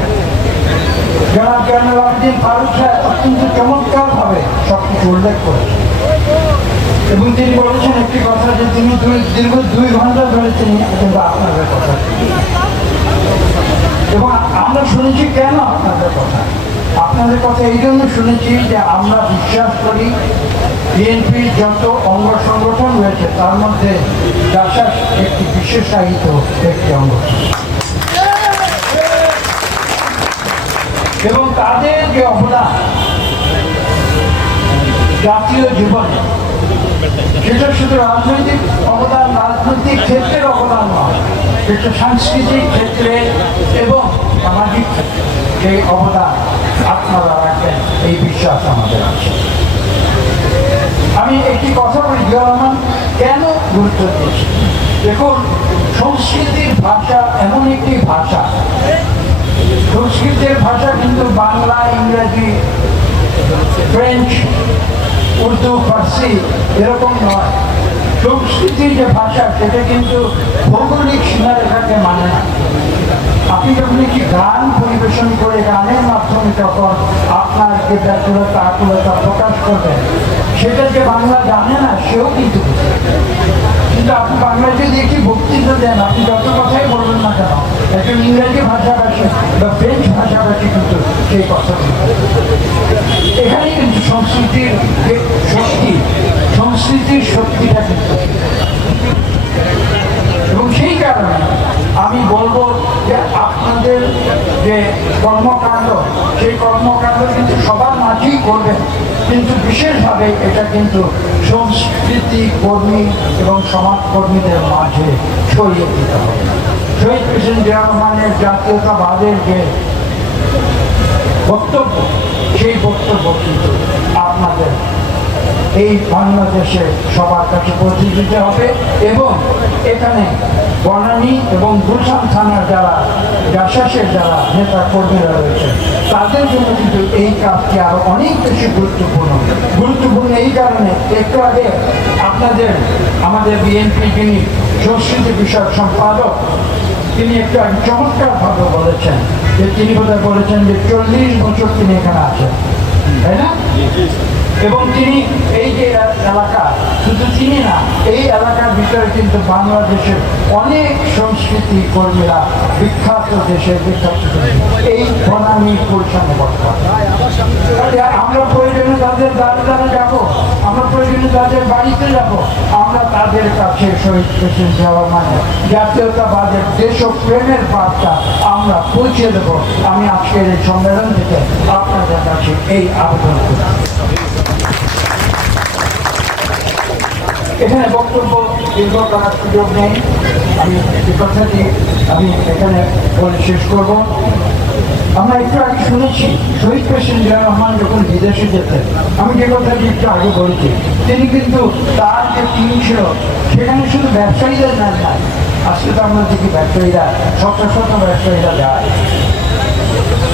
জনাব জয়নুল আবেদিন ফারুক সাহেব অত্যন্ত চমৎকার ভাবে সবকিছু উল্লেখ করেছেন এবং তিনি বলেছেন একটি কথা যে তিনি দীর্ঘ 2 ঘন্টা ধরে তিনি কিন্তু আপনাদের কথা এবং আমরা শুনেছি কেন আপনাদের কথা এই জন্য শুনেছি যে আমরা বিশ্বাস করি বিএনপির যত অঙ্গ সংগঠন রয়েছে তার মধ্যে জাসাস একটি বিশেষায়িত একটি অঙ্গ এবং তাদের যে অবদান জাতীয় জীবনে সেটা শুধু রাজনৈতিক অবদান, রাজনৈতিক ক্ষেত্রের অবদান নয়, সেটা সাংস্কৃতিক ক্ষেত্রে এবং সামাজিক ক্ষেত্রে সেই অবদান আপনারা রাখবেন এই বিশ্বাস আমাদের আছে। আমি একটি কথা বলি, জিয়াউর রহমান কেন গুরুত্ব দিয়েছি। দেখুন, সংস্কৃতির ভাষা এমন একটি ভাষা, সংস্কৃতের ভাষা কিন্তু বাংলা, ইংরেজি, ফ্রেঞ্চ, উর্দু, ফার্সি এরকম নয়। সংস্কৃতির যে ভাষা সেটা কিন্তু ভৌগোলিক সীমারেখাকে মানে না। আপনি যখন একটি গান পরিবেশন করে গানের মাধ্যমে যখন আপনার যে ব্যাকুলতা আকুলতা প্রকাশ করবেন, সেটা যে বাংলা জানে না সেও কিন্তু বুঝে। কিন্তু আপনি বাংলা যদি একটি বক্তৃতা দেন, আপনি যত কথাই বলবেন না কেন, একজন ইংরেজি ভাষাভাষী বা ফ্রেঞ্চ ভাষাভাষী কিন্তু সেই কথা এখানে কিন্তু সংস্কৃতির যে শক্তি, সংস্কৃতির শক্তিটা কিন্তু এবং সেই কারণে আমি বলবো যে আপনাদের যে কর্মকাণ্ড, সেই কর্মকাণ্ড কিন্তু সবার মাঝেই করবেন, কিন্তু বিশেষভাবে এটা কিন্তু সংস্কৃতি কর্মী এবং সমাজকর্মীদের মাঝে ছড়িয়ে দিতে হবে। শহীদ প্রেসিডেন্ট জিয়াউর রহমানের জাতীয়তাবাদের যে বক্তব্য, সেই বক্তব্য কিন্তু আপনাদের এই বাংলাদেশে সবার কাছে পৌঁছে দিতে হবে এবং এখানে বনানী এবং গুলশান থানার যারা জাসাসের যারা নেতা কর্মীরা রয়েছে তাদের জন্য কিন্তু এই কাজটি আরো অনেক বেশি গুরুত্বপূর্ণ এই কারণে একটু আগে আপনাদের আমাদের বিএনপি যিনি সংস্কৃতি বিষয়ক সম্পাদক তিনি একটু চমৎকারভাবে বলেছেন যে তিনি বোধহয় বলেছেন যে 40 বছর তিনি এখানে আছেন, তাই না? এবং তিনি এই যে এলাকা, শুধু তিনি না, এই এলাকার ভিতরে কিন্তু বাংলাদেশের অনেক সংস্কৃতি কর্মীরা বিখ্যাত দেশের বিখ্যাত এই বনানী গুলশানে বর্তমান। আমরা প্রয়োজনে তাদের দ্বারে যাবো, আমরা প্রয়োজনে তাদের বাড়িতে যাব, আমরা তাদের কাছে শহীদ প্রেসিডেন্ট জিয়াউর রহমানের জাতীয়তাবাদের দেশপ্রেমের বার্তা আমরা পৌঁছে দেব। আমি আজকের এই সম্মেলন থেকে আপনাদের কাছে এই আবেদন করি। এখানে বক্তব্য দীর্ঘ করার সুযোগ নেই, আমি যে কথাটি আমি এখানে বলে শেষ করব। আমরা একটু আগে শুনেছি শহীদ প্রেসিডেন্ট জিয়াউর রহমান যখন বিদেশে যেতেন, আমি যে কথাটি একটু আগে বলেছি, তিনি কিন্তু তার যে টিম ছিল সেখানে শুধু ব্যবসায়ীদের নেন নাই। আজকে তো আমরা দেখি ব্যবসায়ীরা শত শত ব্যবসায়ীরা যায়,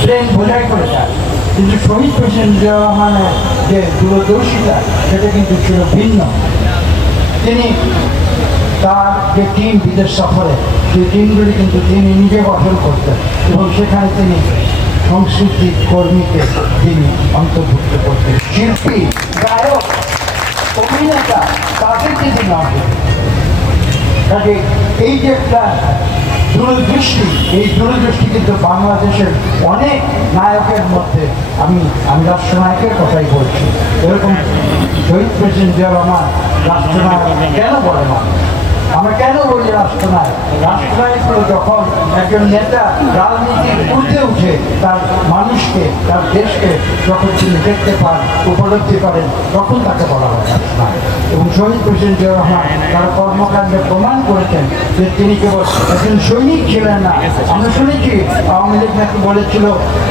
ট্রেন বোঝাই করে যায়, কিন্তু শহীদ প্রেসিডেন্ট জিয়াউর রহমানের যে দূরদর্শিতা সেটা কিন্তু ছিল ভিন্ন। তিনি তার যে টিম বিদেশ সফরে, সেই টিমগুলি কিন্তু তিনি নিজে গঠন করতেন এবং সেখানে তিনি সংস্কৃতি কর্মীকে তিনি অন্তর্ভুক্ত করতেন। শিল্পী, গায়ক, অভিনেতা তাদেরকে তিনি কাজে এই যে একটা দূরদৃষ্টি, এই দূরদৃষ্টি কিন্তু বাংলাদেশের অনেক নায়কের মধ্যে আমি রাষ্ট্রনায়কের কথাই বলছি। এরকম শহীদ প্রেসিডেন্ট জিয়াউর রহমান রাষ্ট্রনায়ক কেন বলে না? আমরা কেন বলি রাষ্ট্রনায়ক? রাষ্ট্রনায়ক হলো যখন একজন নেতা রাজনীতির ঊর্ধ্বে উঠে তার মানুষকে, তার দেশকে যখন তিনি দেখতে পান, উপলব্ধি করেন, তখন তাকে বলা হয় রাষ্ট্রনায়ক। এবং শহীদ প্রেসিডেন্ট জিয়াউর রহমান তার কর্মকাণ্ডে প্রমাণ করেছেন যে তিনি কেবল একজন সৈনিক ছিলেন না। আমরা শুনেছি আওয়ামী লীগ নাকি বলেছিল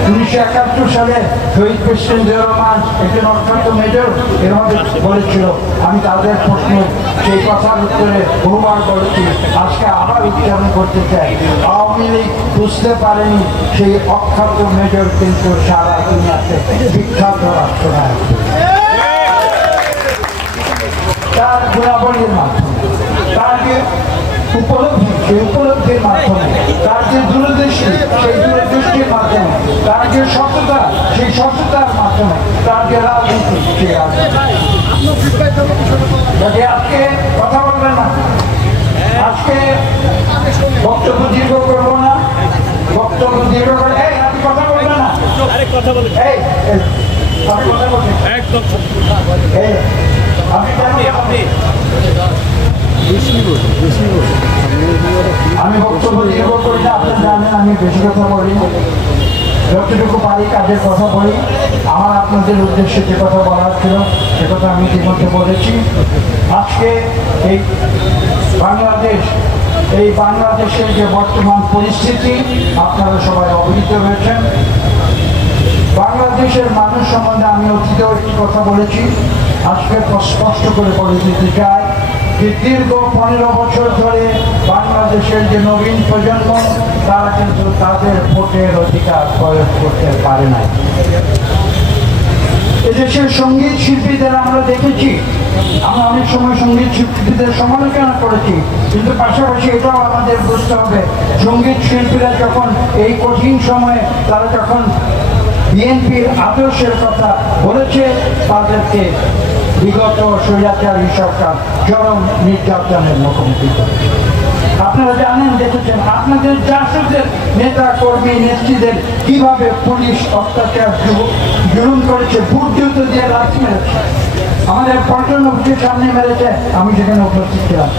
1971 সালে শহীদ প্রেসিডেন্ট জিয়াউর রহমান একজন অখ্যাত মেজর এভাবে বলেছিল। আমি তাদের প্রশ্নের সেই কথার উত্তরে বহুবার বলেছি, আজকে আবার উচ্চারণ করতে চাই। আওয়ামী লীগ বুঝতে পারেনি সেই অখ্যাত মেজর কিন্তু সারা দুনিয়াতে বিখ্যাত রাষ্ট্রনায়ক। তার গুণাবলীর মাধ্যমে, তার যে উপলব্ধি, সেই উপলব্ধির মাধ্যমে, তার যে দূরদৃষ্টি, সেই দূরদৃষ্টির মাধ্যমে, তার যে সততা, সেই সততার মাধ্যমে, তার যে রাজনীতি, সেই রাজনীতি। কাজে আজকে কথা বলবেন না, আজকে বক্তব্য দীর্ঘ করবো না, বক্তব্য দীর্ঘ করে আপনি কথা বলবেন না, এই আপনি কথা বলছেন একদম, আমি বক্তব্য দীর্ঘ করি না, আপনি জানেন আমি বেশি কথা বলি, যতটুকু পারি কাজের কথা বলি। আমার আপনাদের উদ্দেশ্যে যে কথা বলার ছিল সে কথা আমি ইতিমধ্যে বলেছি। আজকে এই বাংলাদেশের যে বর্তমান পরিস্থিতি আপনারা সবাই অবহিত হয়েছেন। বাংলাদেশের মানুষ সম্বন্ধে আমি অতীতেও একটি কথা বলেছি, আজকে স্পষ্ট করে বলে দিতে চাই যে দীর্ঘ 15 বছর ধরে বাংলাদেশের যে নবীন প্রজন্ম তারা কিন্তু তাদের ভোটের অধিকার প্রয়োগ করতে পারে না। এদেশের সঙ্গীত শিল্পীদের আমরা দেখেছি, আমরা অনেক সময় সঙ্গীত শিল্পীদের সমালোচনা করেছি, কিন্তু পাশাপাশি এটাও আমাদের বুঝতে হবে সঙ্গীত শিল্পীরা যখন এই কঠিন সময়ে তারা যখন বিএনপির আদর্শের কথা বলেছে, তাদেরকে বিগত স্বৈরাচারী সরকার চরম নির্যাতনের মুখোমুখি করেছে। আপনারা জানেন, দেখেছেন আপনাদের জাসদের নেতা কর্মী নেত্রীদের কিভাবে পুলিশ অত্যাচার জুলুম করেছে, বুট জুতো দিয়ে লাঠি মেরেছে, আমাদের পল্টন অফিসের সামনে মেরেছে, আমি সেখানে উপস্থিত ছিলাম।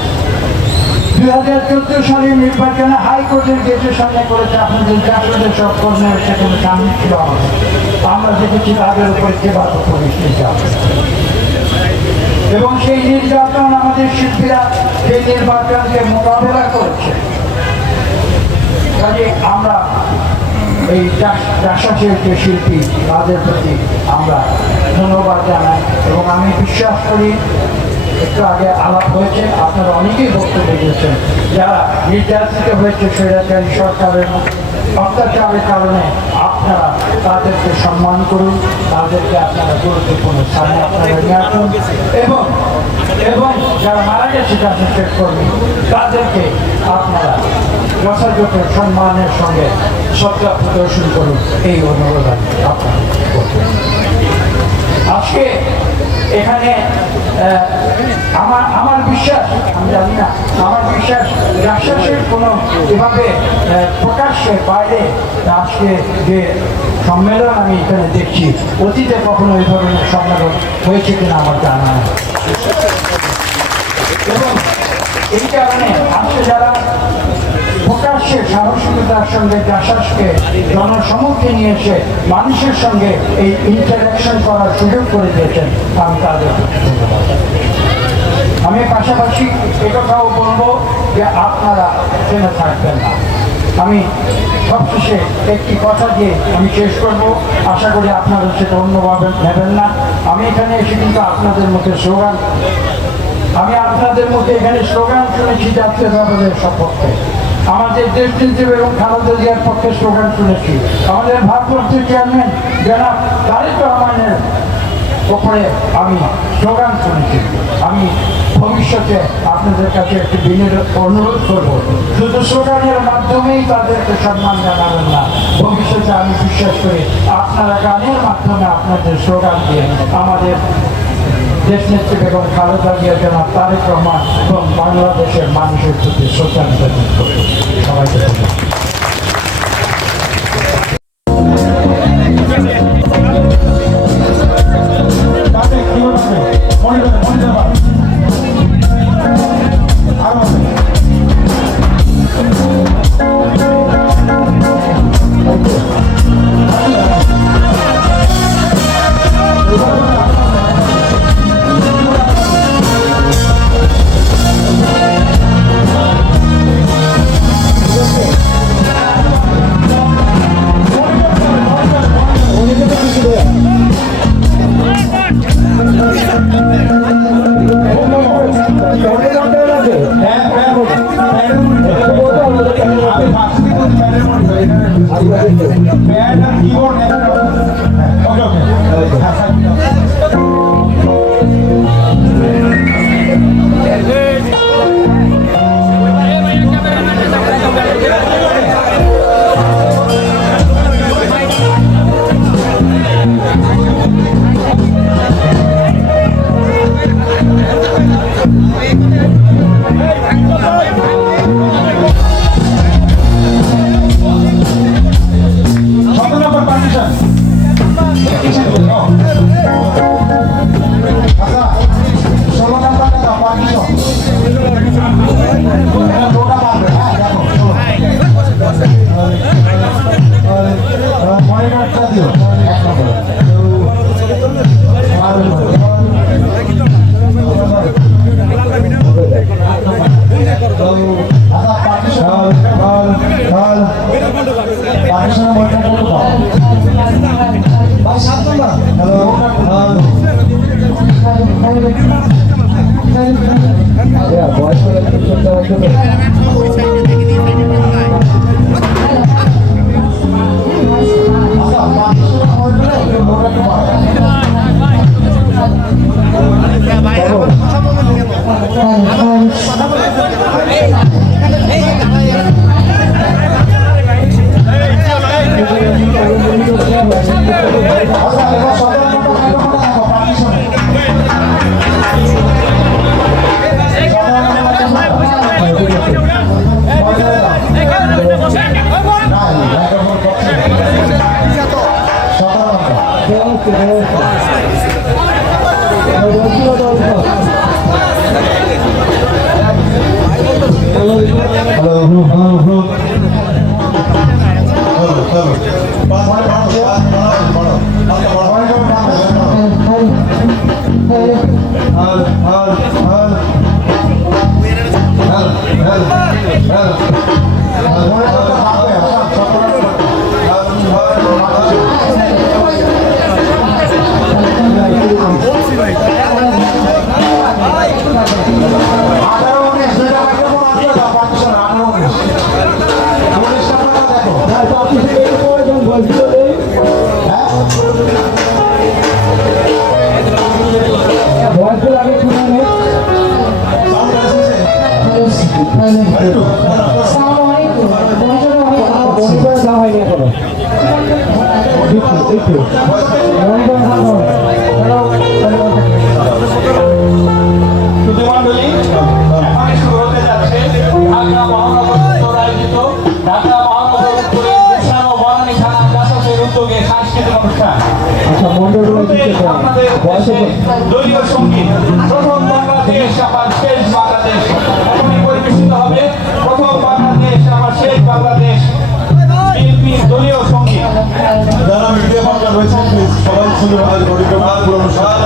2014 সালের নির্বাচনে হাইকোর্টের গেটের সামনে করেছে আপনাদের জাসদের সব কর্মীরা, সেখানে সামনে ছিল আমাদের, আমরা দেখেছি তাদের উপরে যেভাবে পুলিশ নির্যাতন, এবং সেই নির্যাতন আমাদের শিল্পীরা সেই নির্বাচনকে মোকাবেলা করেছে। কাজে আমরা এই চাষাশের যে শিল্পী তাদের প্রতি আমরা ধন্যবাদ জানাই, এবং আমি বিশ্বাস করি একটু আগে আলাপ হয়েছে, আপনারা অনেকেই বক্তব্য দিয়েছেন, যারা নির্যাতিত হয়েছে স্বৈরাচারী সরকারের অত্যাচারের কারণে আপনারা তাদেরকে সম্মান করুন, তাদেরকে আপনারা গুরুত্বপূর্ণ স্থানে আপনারা নিয়ে আসুন, এবং যারা মারা গেছে চাষের কর্মী তাদেরকে আপনারা যথাযথ সম্মানের সঙ্গে শ্রদ্ধা প্রদর্শন করুন, এই অনুরোধ আপনারা করবেন। আজকে এখানে আমার বিশ্বাস, আমি জানি না, আমার বিশ্বাস রাজশাসের কোনো এভাবে প্রকাশ্যে বাইরে আজকে যে সম্মেলন আমি এখানে দেখছি, অতীতে কখনো এই ধরনের সম্মেলন হয়েছে কিনা আমার জানা নেই। এবং এই কারণে আজকে যারা প্রকাশ্যে সাহসিকতার সঙ্গে জাসাসকে জনসমক্ষে নিয়ে এসে মানুষের সঙ্গে এই ইন্টারাকশন করার সুযোগ করে দিয়েছেন, আমি তাদের ধন্যবাদ। আমি পাশাপাশি একথাও বলবো যে আপনারা জেনে থাকবেন না। আমি সবশেষে একটি কথা দিয়ে আমি শেষ করবো, আশা করি আপনারা সেটা অন্যভাবে নেবেন না। আমি এখানে এসে কিন্তু আপনাদের মধ্যে স্লোগান, আমি আপনাদের মধ্যে এখানে স্লোগান শুনেছি জাতীয়তাবাদের সপক্ষে, আমাদের দেশনেত্রী এবং খালেদা জিয়ার পক্ষে স্লোগান শুনেছি, আমাদের ভারপ্রাপ্ত চেয়ারম্যান জনাব তারেক রহমানের ওপরে আমি স্লোগান শুনেছি। আমি ভবিষ্যতে আপনাদের কাছে একটি বিনীত অনুরোধ করব, শুধু স্লোগানের মাধ্যমেই তাদেরকে সম্মান জানাবেন না, ভবিষ্যতে আমি বিশ্বাস করি আপনারা গানের মাধ্যমে আপনাদের স্লোগান দিয়ে আমাদের দেশনেত্রী বেগম খালেদা জিয়া জনাব তারেক রহমান এবং বাংলাদেশের মানুষের প্রতি শ্রদ্ধা নিবেদন করবেন। সবাইকে ধন্যবাদ। সুধীমণ্ডলী, এখনই শুরু হতে যাচ্ছে ঢাকা মহানগর উত্তর আয়োজিত ঢাকা মহানগর উত্তরে গুলশান ও বনানী থানা জাসাসের উদ্যোগে সাংস্কৃতিক অনুষ্ঠান। আপনাদের দেশে দলীয় সঙ্গীত প্রথম বাংলাদেশ আমার শেষ বাংলাদেশ এখনই পরিবেশিত হবে। প্রথম বাংলাদেশ আমার শেষ বাংলাদেশ বিএনপির দলীয় সঙ্গীত। যারা মিডিয়া পার্টনার রয়েছেন প্লিজ সবাই সুন্দরভাবে পরিক্রমা পুরো অনুষ্ঠান